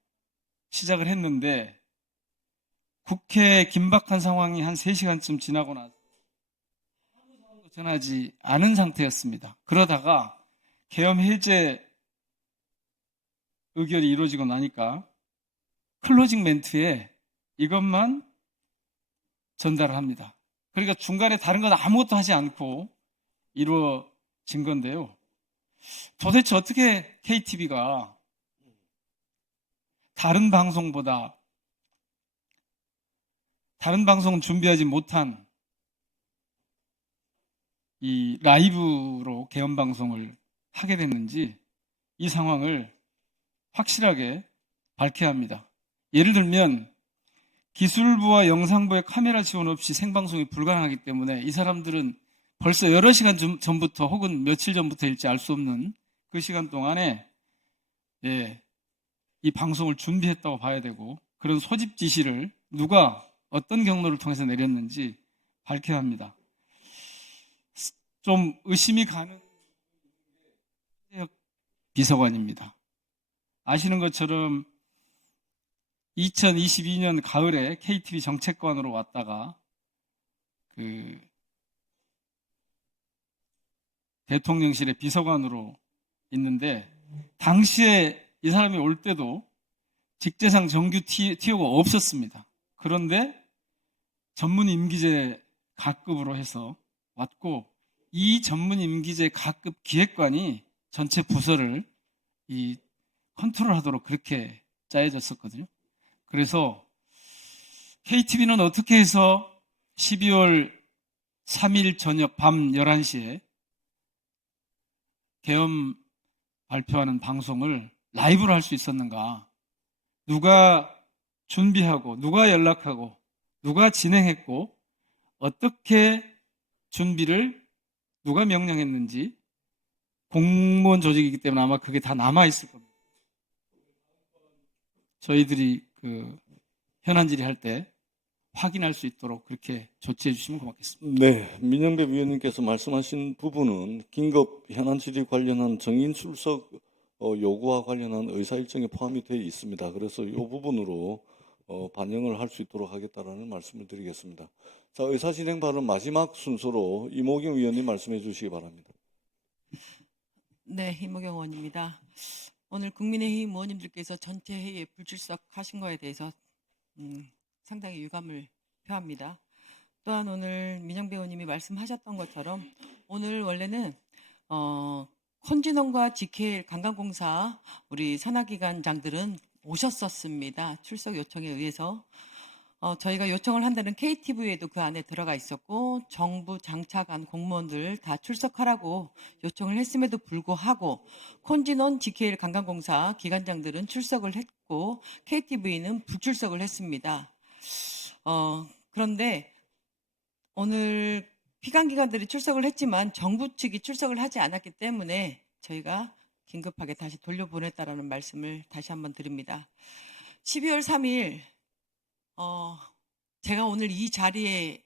시작을 했는데 국회 긴박한 상황이 한 3시간쯤 지나고 나서 아무 상황도 전하지 않은 상태였습니다. 그러다가 계엄 해제 의결이 이루어지고 나니까 클로징 멘트에 이것만 전달을 합니다. 그러니까 중간에 다른 건 아무것도 하지 않고 이루어진 건데요. 도대체 어떻게 KTV가 다른 방송보다 다른 방송은 준비하지 못한 이 라이브로 개헌 방송을 하게 됐는지 이 상황을 확실하게 밝혀야 합니다. 예를 들면 기술부와 영상부의 카메라 지원 없이 생방송이 불가능하기 때문에 이 사람들은 벌써 여러 시간 전부터 혹은 며칠 전부터일지 알 수 없는 그 시간 동안에 이 방송을 준비했다고 봐야 되고 그런 소집 지시를 누가 어떤 경로를 통해서 내렸는지 밝혀야 합니다. 좀 의심이 가는 비서관입니다. 아시는 것처럼 2022년 가을에 KTV 정책관으로 왔다가 그 대통령실의 비서관으로 있는데 당시에 이 사람이 올 때도 직제상 정규 티오가 없었습니다. 그런데 전문 임기제 가급으로 해서 왔고 이 전문 임기제 가급 기획관이 전체 부서를 이 컨트롤하도록 그렇게 짜여졌었거든요. 그래서 KTV는 어떻게 해서 12월 3일 저녁 밤 11시에 계엄 발표하는 방송을 라이브로 할 수 있었는가? 누가 준비하고 누가 연락하고 누가 진행했고 어떻게 준비를 누가 명령했는지 공무원 조직이기 때문에 아마 그게 다 남아있을 겁니다. 저희들이 그 현안 질의할 때 확인할 수 있도록 그렇게 조치해 주시면 고맙겠습니다. 네, 민영배 위원님께서 말씀하신 부분은 긴급 현안 질의 관련한 정인 출석 요구와 관련한 의사 일정에 포함이 되어 있습니다. 그래서 이 부분으로 반영을 할 수 있도록 하겠다라는 말씀을 드리겠습니다. 자, 의사 진행 발언 마지막 순서로 이모경 위원님 말씀해 주시기 바랍니다. 네, 이모경 의원입니다. 오늘 국민의힘 의원님들께서 전체 회의에 불출석하신 거에 대해서 상당히 유감을 표합니다. 또한 오늘 민영배 의원님이 말씀하셨던 것처럼 오늘 원래는 컨진원과 GKL 관광공사 우리 산하기관장들은 오셨었습니다. 출석 요청에 의해서 저희가 요청을 한다는 KTV에도 그 안에 들어가 있었고 정부 장차관 공무원들 다 출석하라고 요청을 했음에도 불구하고 콘진원 GKL 관광공사 기관장들은 출석을 했고 KTV는 불출석을 했습니다. 그런데 오늘 피감기관들이 출석을 했지만 정부 측이 출석을 하지 않았기 때문에 저희가 긴급하게 다시 돌려보냈다라는 말씀을 다시 한번 드립니다. 12월 3일 제가 오늘 이 자리에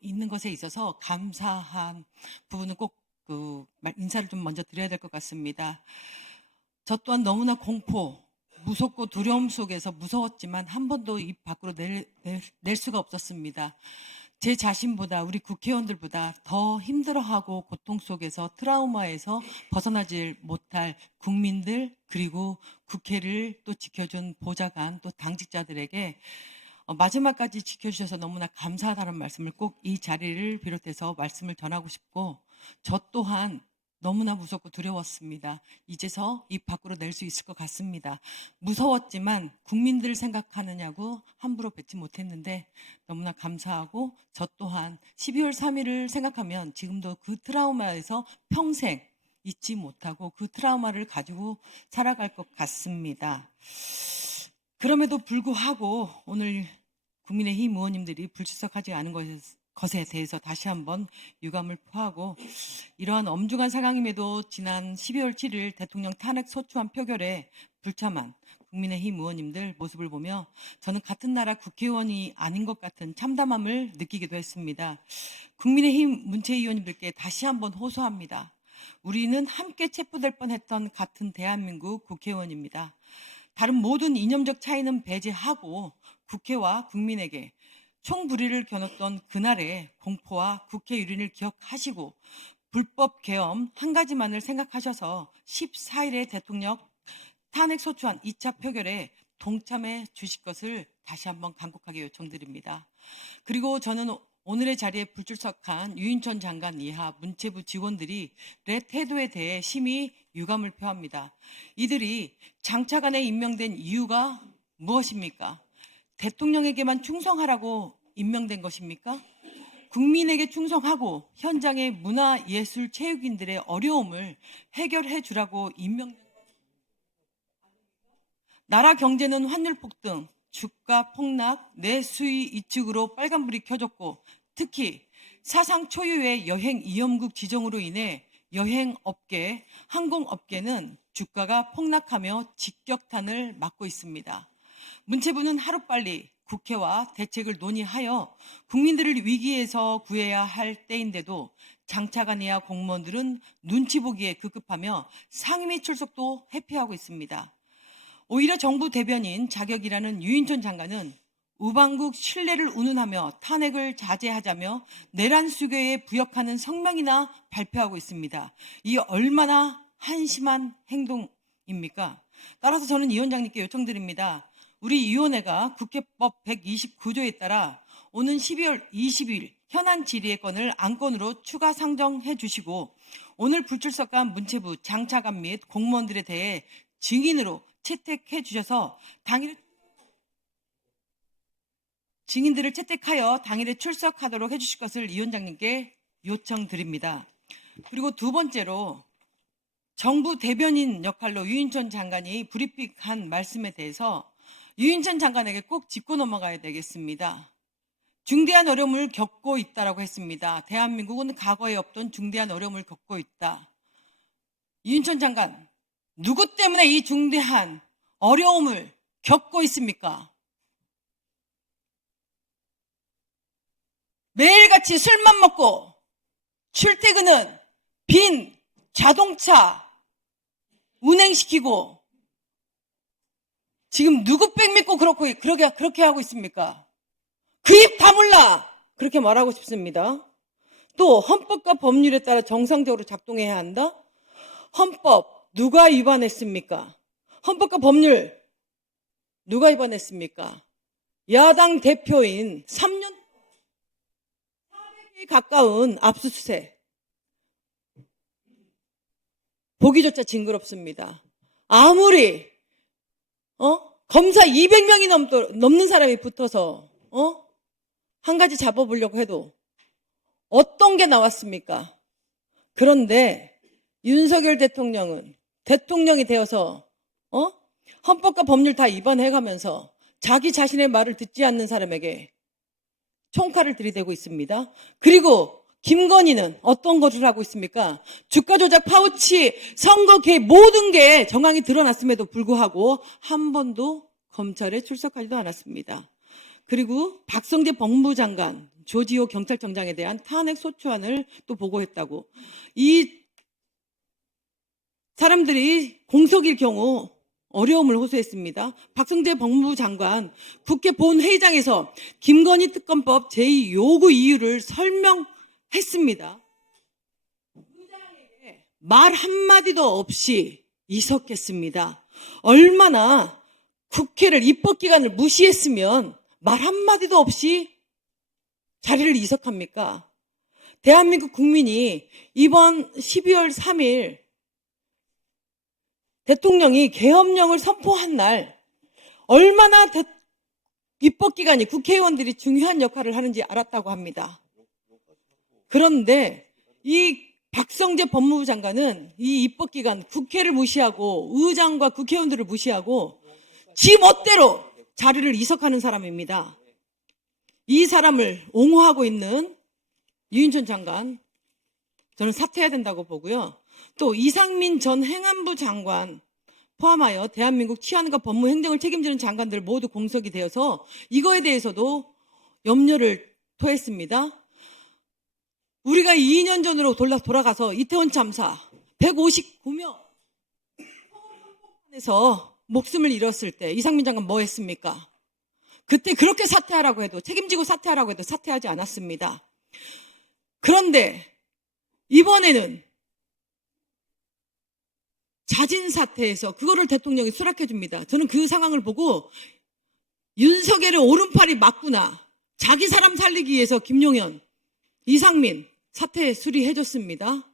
있는 것에 있어서 감사한 부분은 꼭 인사를 좀 먼저 드려야 될 것 같습니다. 저 또한 너무나 무섭고 두려움 속에서 무서웠지만 한 번도 입 밖으로 낼 수가 없었습니다. 제 자신보다 우리 국회의원들보다 더 힘들어하고 고통 속에서 트라우마에서 벗어나질 못할 국민들 그리고 국회를 또 지켜준 보좌관 또 당직자들에게 마지막까지 지켜주셔서 너무나 감사하다는 말씀을 꼭 이 자리를 비롯해서 말씀을 전하고 싶고 저 또한 너무나 무섭고 두려웠습니다. 이제서 입 밖으로 낼 수 있을 것 같습니다. 무서웠지만 국민들을 생각하느냐고 함부로 뱉지 못했는데 너무나 감사하고 저 또한 12월 3일을 생각하면 지금도 그 트라우마에서 평생 잊지 못하고 그 트라우마를 가지고 살아갈 것 같습니다. 그럼에도 불구하고 오늘 국민의힘 의원님들이 불출석하지 않은 것에 대해서 다시 한번 유감을 표하고 이러한 엄중한 상황임에도 지난 12월 7일 대통령 탄핵 소추안 표결에 불참한 국민의힘 의원님들 모습을 보며 저는 같은 나라 국회의원이 아닌 것 같은 참담함을 느끼기도 했습니다. 국민의힘 문체위 의원님들께 다시 한번 호소합니다. 우리는 함께 체포될 뻔했던 같은 대한민국 국회의원입니다. 다른 모든 이념적 차이는 배제하고 국회와 국민에게 총불의를 겨눴던 그날의 공포와 국회 유린을 기억하시고 불법 계엄 한 가지만을 생각하셔서 14일의 대통령 탄핵소추안 2차 표결에 동참해 주실 것을 다시 한번 간곡하게 요청드립니다. 그리고 저는 오늘의 자리에 불출석한 유인천 장관 이하 문체부 직원들의 태도에 대해 심히 유감을 표합니다. 이들이 장차관에 임명된 이유가 무엇입니까? 대통령에게만 충성하라고 임명된 것입니까? 국민에게 충성하고 현장의 문화, 예술, 체육인들의 어려움을 해결해 주라고 임명된 것입니까? 나라 경제는 환율 폭등, 주가 폭락, 내수위 이축으로 빨간불이 켜졌고 특히 사상 초유의 여행 이염국 지정으로 인해 여행업계, 항공업계는 주가가 폭락하며 직격탄을 맞고 있습니다. 문체부는 하루빨리 국회와 대책을 논의하여 국민들을 위기에서 구해야 할 때인데도 장차관이야 공무원들은 눈치 보기에 급급하며 상임위 출석도 회피하고 있습니다. 오히려 정부 대변인 자격이라는 유인천 장관은 우방국 신뢰를 운운하며 탄핵을 자제하자며 내란 수교에 부역하는 성명이나 발표하고 있습니다. 이 얼마나 한심한 행동입니까? 따라서 저는 이 위원장님께 요청드립니다. 우리 위원회가 국회법 129조에 따라 오는 12월 20일 현안 질의의 건을 안건으로 추가 상정해 주시고 오늘 불출석한 문체부 장차관 및 공무원들에 대해 증인으로 채택해 주셔서 증인들을 채택하여 당일에 출석하도록 해주실 것을 이 위원장님께 요청드립니다. 그리고 두 번째로 정부 대변인 역할로 유인천 장관이 브리핑한 말씀에 대해서 유인천 장관에게 꼭 짚고 넘어가야 되겠습니다. 중대한 어려움을 겪고 있다라고 했습니다. 대한민국은 과거에 없던 중대한 어려움을 겪고 있다. 유인천 장관, 누구 때문에 이 중대한 어려움을 겪고 있습니까? 매일같이 술만 먹고 출퇴근은 빈 자동차 운행시키고 지금 누구 백 믿고 그렇게 하고 있습니까? 그 입 다물라! 그렇게 말하고 싶습니다. 또 헌법과 법률에 따라 정상적으로 작동해야 한다? 헌법 누가 위반했습니까? 헌법과 법률 누가 위반했습니까? 야당 대표인 3년 400일 가까운 압수수색 보기조차 징그럽습니다. 아무리 검사 200명이 넘는 사람이 붙어서 한 가지 잡아보려고 해도 어떤 게 나왔습니까? 그런데 윤석열 대통령은 대통령이 되어서 헌법과 법률 다 위반해가면서 자기 자신의 말을 듣지 않는 사람에게 총칼을 들이대고 있습니다. 그리고 김건희는 어떤 것을 하고 있습니까? 주가 조작, 파우치, 선거 개입 모든 게 정황이 드러났음에도 불구하고 한 번도 검찰에 출석하지도 않았습니다. 그리고 박성재 법무장관, 조지호 경찰청장에 대한 탄핵 소추안을 또 보고했다고. 이 사람들이 공석일 경우 어려움을 호소했습니다. 박성재 법무부 장관 국회 본회의장에서 김건희 특검법 제2 요구 이유를 설명했습니다. 의장에게 말 한마디도 없이 이석했습니다. 얼마나 국회를 입법기관을 무시했으면 말 한마디도 없이 자리를 이석합니까? 대한민국 국민이 이번 12월 3일 대통령이 계엄령을 선포한 날 얼마나 입법기관이 국회의원들이 중요한 역할을 하는지 알았다고 합니다. 그런데 이 박성재 법무부 장관은 이 입법기관 국회를 무시하고 의장과 국회의원들을 무시하고 지 멋대로 자리를 이석하는 사람입니다. 이 사람을 옹호하고 있는 유인촌 장관, 저는 사퇴해야 된다고 보고요. 또 이상민 전 행안부 장관 포함하여 대한민국 치안과 법무 행정을 책임지는 장관들 모두 공석이 되어서 이거에 대해서도 염려를 토했습니다. 우리가 2년 전으로 돌아가서 이태원 참사 159명에서 목숨을 잃었을 때 이상민 장관 뭐 했습니까? 그때 그렇게 사퇴하라고 해도 책임지고 사퇴하라고 해도 사퇴하지 않았습니다. 그런데 이번에는 자진 사퇴해서 그거를 대통령이 수락해 줍니다. 저는 그 상황을 보고 윤석열의 오른팔이 맞구나. 자기 사람 살리기 위해서 김용현, 이상민 사퇴 수리해 줬습니다.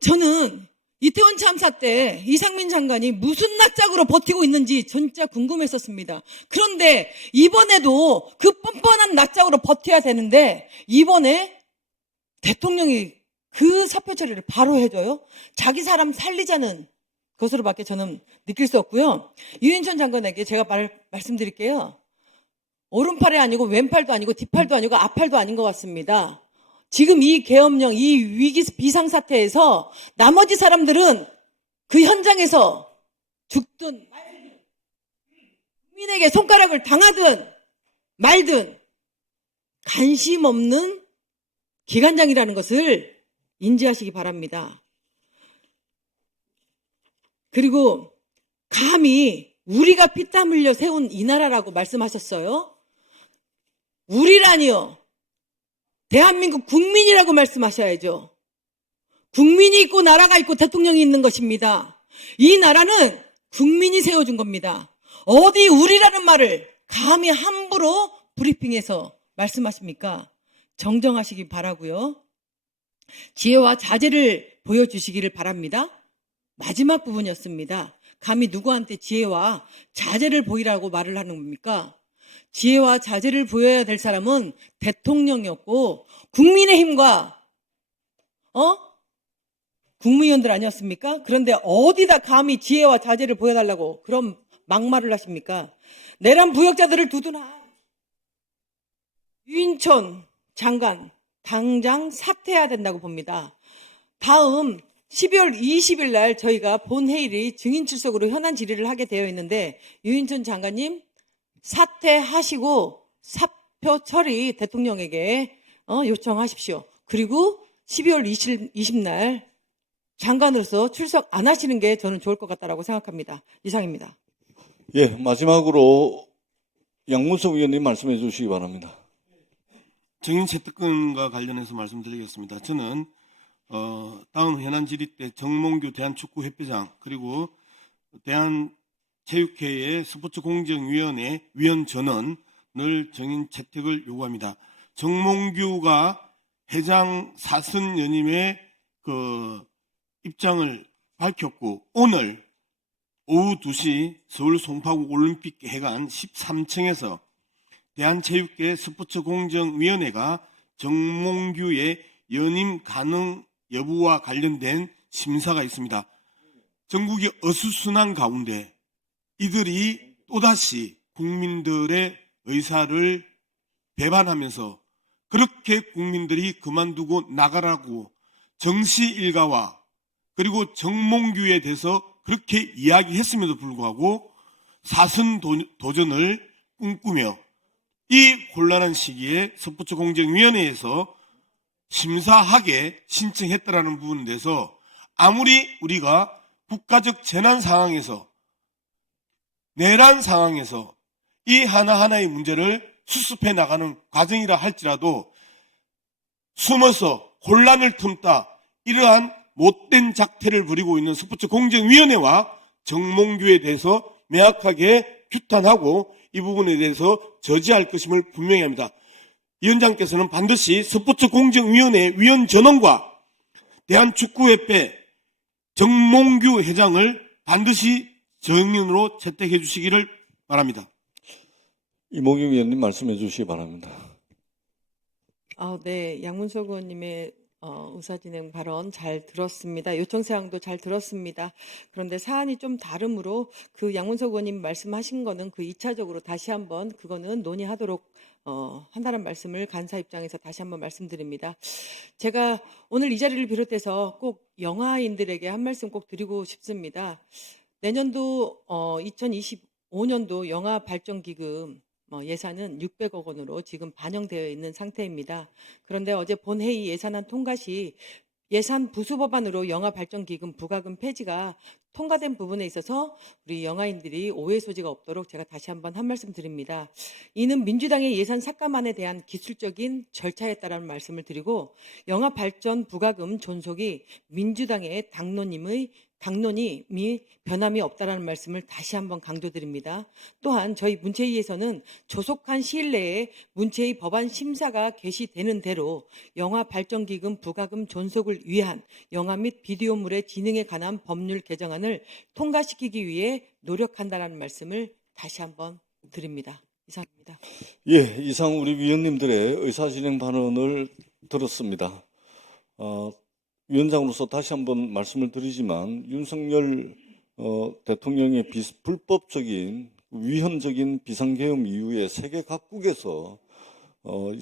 저는 이태원 참사 때 이상민 장관이 무슨 낯짝으로 버티고 있는지 진짜 궁금했었습니다. 그런데 이번에도 그 뻔뻔한 낯짝으로 버텨야 되는데 이번에 대통령이 그 사표 처리를 바로 해줘요? 자기 사람 살리자는 것으로밖에 저는 느낄 수 없고요. 유인천 장관에게 제가 말씀드릴게요. 오른팔이 아니고 왼팔도 아니고 뒷팔도 아니고 앞팔도 아닌 것 같습니다. 지금 이 계엄령, 이 위기 비상사태에서 나머지 사람들은 그 현장에서 죽든 말든 국민에게 손가락을 당하든 말든 관심 없는 기관장이라는 것을 인지하시기 바랍니다. 그리고 감히 우리가 피땀 흘려 세운 이 나라라고 말씀하셨어요. 우리라니요. 대한민국 국민이라고 말씀하셔야죠. 국민이 있고 나라가 있고 대통령이 있는 것입니다. 이 나라는 국민이 세워준 겁니다. 어디 우리라는 말을 감히 함부로 브리핑에서 말씀하십니까? 정정하시기 바라고요. 지혜와 자제를 보여주시기를 바랍니다. 마지막 부분이었습니다. 감히 누구한테 지혜와 자제를 보이라고 말을 하는 겁니까? 지혜와 자제를 보여야 될 사람은 대통령이었고 국민의힘과 국무위원들 아니었습니까? 그런데 어디다 감히 지혜와 자제를 보여달라고 그런 막말을 하십니까? 내란 부역자들을 두둔한 유인촌 장관 당장 사퇴해야 된다고 봅니다. 다음 12월 20일 날 저희가 본회의를 증인 출석으로 현안 질의를 하게 되어 있는데 유인촌 장관님 사퇴하시고 사표 처리 대통령에게 요청하십시오. 그리고 12월 20일 날 장관으로서 출석 안 하시는 게 저는 좋을 것 같다라고 생각합니다. 이상입니다. 예, 마지막으로 양문석 의원님 말씀해 주시기 바랍니다. 증인 채택권과 관련해서 말씀드리겠습니다. 저는 다음 현안 질의 때 정몽규 대한축구협회장 그리고 대한체육회의 스포츠공정위원회 위원 전원을 증인 채택을 요구합니다. 정몽규가 회장 사선 연임의 입장을 밝혔고 오늘 오후 2시 서울 송파구 올림픽 회관 13층에서 대한체육회 스포츠공정위원회가 정몽규의 연임 가능 여부와 관련된 심사가 있습니다. 전국이 어수선한 가운데 이들이 또다시 국민들의 의사를 배반하면서 그렇게 국민들이 그만두고 나가라고 정시 일가와 그리고 정몽규에 대해서 그렇게 이야기했음에도 불구하고 사선 도전을 꿈꾸며 이 곤란한 시기에 스포츠공정위원회에서 심사하게 신청했다라는 부분에 대해서 아무리 우리가 국가적 재난 상황에서, 내란 상황에서 이 하나하나의 문제를 수습해 나가는 과정이라 할지라도 숨어서 혼란을 틈다 이러한 못된 작태를 부리고 있는 스포츠공정위원회와 정몽규에 대해서 명확하게 규탄하고 이 부분에 대해서 저지할 것임을 분명히 합니다. 위원장께서는 반드시 스포츠공정위원회 위원 전원과 대한축구협회 정몽규 회장을 반드시 정인으로 채택해 주시기를 바랍니다. 이모경 위원님 말씀해 주시기 바랍니다. 네, 양문석 의원님의 의사진행 발언 잘 들었습니다. 요청사항도 잘 들었습니다. 그런데 사안이 좀 다르므로 그 양문석 의원님 말씀하신 거는 그 2차적으로 다시 한번 그거는 논의하도록 한다는 말씀을 간사 입장에서 다시 한번 말씀드립니다. 제가 오늘 이 자리를 비롯해서 꼭 영화인들에게 한 말씀 꼭 드리고 싶습니다. 내년도 2025년도 영화 발전기금 예산은 600억 원으로 지금 반영되어 있는 상태입니다. 그런데 어제 본회의 예산안 통과 시 예산 부수 법안으로 영화 발전기금 부과금 폐지가 통과된 부분에 있어서 우리 영화인들이 오해 소지가 없도록 제가 다시 한번 한 말씀 드립니다. 이는 민주당의 예산 삭감안에 대한 기술적인 절차에 따른 말씀을 드리고 영화 발전 부과금 존속이 민주당의 당론이 변함이 없다라는 말씀을 다시 한번 강조드립니다. 또한 저희 문체위에서는 조속한 시일 내에 문체위 법안 심사가 개시되는 대로 영화 발전기금 부과금 존속을 위한 영화 및 비디오물의 진흥에 관한 법률 개정안을 통과시키기 위해 노력한다라는 말씀을 다시 한번 드립니다. 이상입니다. 예, 이상 우리 위원님들의 의사진행 발언을 들었습니다. 위원장으로서 다시 한번 말씀을 드리지만 윤석열 대통령의 불법적인 위헌적인 비상계엄 이후에 세계 각국에서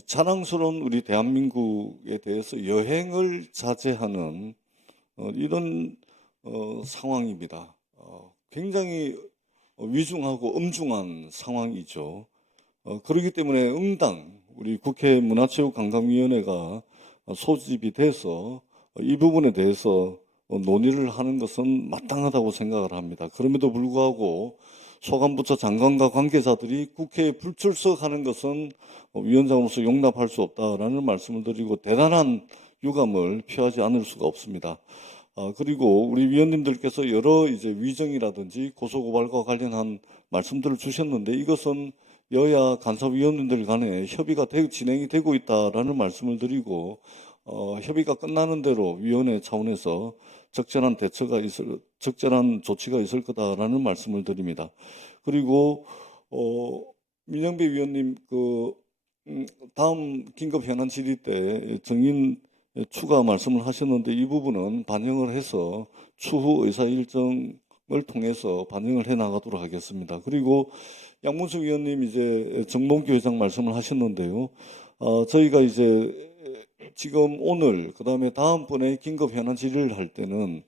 자랑스러운 우리 대한민국에 대해서 여행을 자제하는 이런 상황입니다. 굉장히 위중하고 엄중한 상황이죠. 그렇기 때문에 응당 우리 국회 문화체육관광위원회가 소집이 돼서 이 부분에 대해서 논의를 하는 것은 마땅하다고 생각을 합니다. 그럼에도 불구하고 소관부처 장관과 관계자들이 국회에 불출석하는 것은 위원장으로서 용납할 수 없다라는 말씀을 드리고 대단한 유감을 표하지 않을 수가 없습니다. 그리고 우리 위원님들께서 여러 이제 위정이라든지 고소고발과 관련한 말씀들을 주셨는데 이것은 여야 간사위원님들 간에 협의가 진행이 되고 있다라는 말씀을 드리고 협의가 끝나는 대로 위원회 차원에서 적절한 조치가 있을 거다라는 말씀을 드립니다. 그리고 민영배 위원님 다음 긴급 현안 질의 때 정인 추가 말씀을 하셨는데 이 부분은 반영을 해서 추후 의사 일정을 통해서 반영을 해 나가도록 하겠습니다. 그리고 양문수 위원님 이제 정몽규 회장 말씀을 하셨는데요. 저희가 이제 지금 오늘 그다음에 다음번에 긴급 현안 질의를 할 때는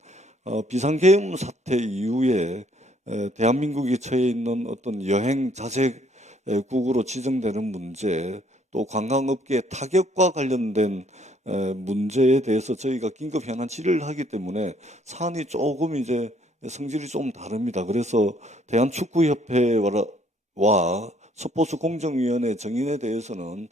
비상계엄 사태 이후에 대한민국이 처해 있는 어떤 여행 자제국으로 지정되는 문제 또 관광업계 타격과 관련된 문제에 대해서 저희가 긴급 현안 질의를 하기 때문에 사안이 조금 이제 성질이 좀 다릅니다. 그래서 대한축구협회와 스포츠공정위원회 정인에 대해서는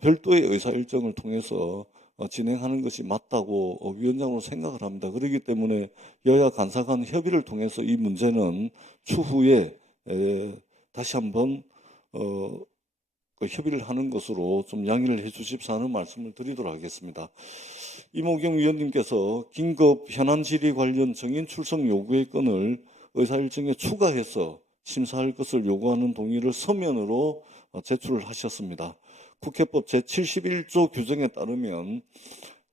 별도의 의사 일정을 통해서 진행하는 것이 맞다고 위원장으로 생각을 합니다. 그렇기 때문에 여야 간사 간 협의를 통해서 이 문제는 추후에 다시 한번 협의를 하는 것으로 좀 양해를 해 주십사 하는 말씀을 드리도록 하겠습니다. 이모경 위원님께서 긴급 현안 질의 관련 정인 출석 요구의 건을 의사 일정에 추가해서 심사할 것을 요구하는 동의를 서면으로 제출을 하셨습니다. 국회법 제71조 규정에 따르면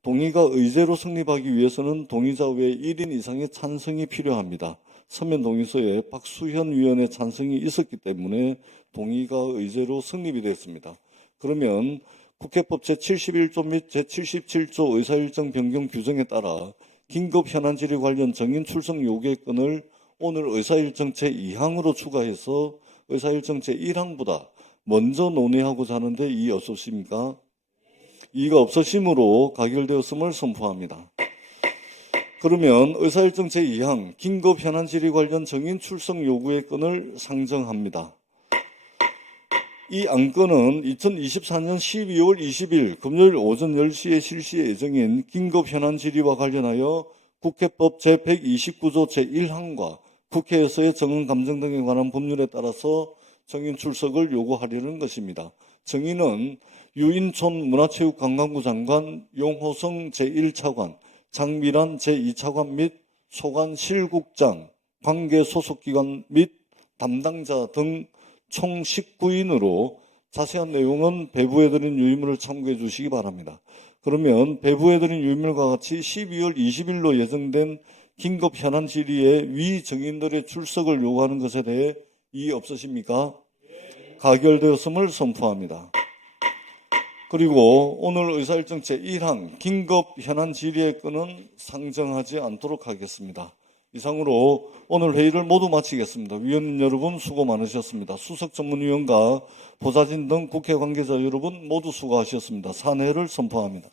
동의가 의제로 성립하기 위해서는 동의자 외 1인 이상의 찬성이 필요합니다. 서면 동의서에 박수현 위원의 찬성이 있었기 때문에 동의가 의제로 성립이 됐습니다. 그러면 국회법 제71조 및 제77조 의사일정 변경 규정에 따라 긴급 현안 질의 관련 정인 출석 요구의 건을 오늘 의사일정 제2항으로 추가해서 의사일정 제1항보다 먼저 논의하고자 하는데 이의 없으십니까? 이의가 없으심으로 가결되었음을 선포합니다. 그러면 의사일정 제2항 긴급 현안 질의 관련 정인 출석 요구의 건을 상정합니다. 이 안건은 2024년 12월 20일 금요일 오전 10시에 실시 예정인 긴급 현안 질의와 관련하여 국회법 제129조 제1항과 국회에서의 정언 감정 등에 관한 법률에 따라서 정인 출석을 요구하려는 것입니다. 정인은 유인촌 문화체육관광부 장관, 용호성 제1차관, 장미란 제2차관 및 소관 실국장, 관계 소속기관 및 담당자 등 총 19인으로 자세한 내용은 배부해드린 유의문을 참고해 주시기 바랍니다. 그러면 배부해드린 유의문과 같이 12월 20일로 예정된 긴급 현안 질의에 위 정인들의 출석을 요구하는 것에 대해 이의 없으십니까? 가결되었음을 선포합니다. 그리고 오늘 의사일정 제1항 긴급 현안 질의의 건은 상정하지 않도록 하겠습니다. 이상으로 오늘 회의를 모두 마치겠습니다. 위원님 여러분 수고 많으셨습니다. 수석 전문위원과 보좌진 등 국회 관계자 여러분 모두 수고하셨습니다. 산회를 선포합니다.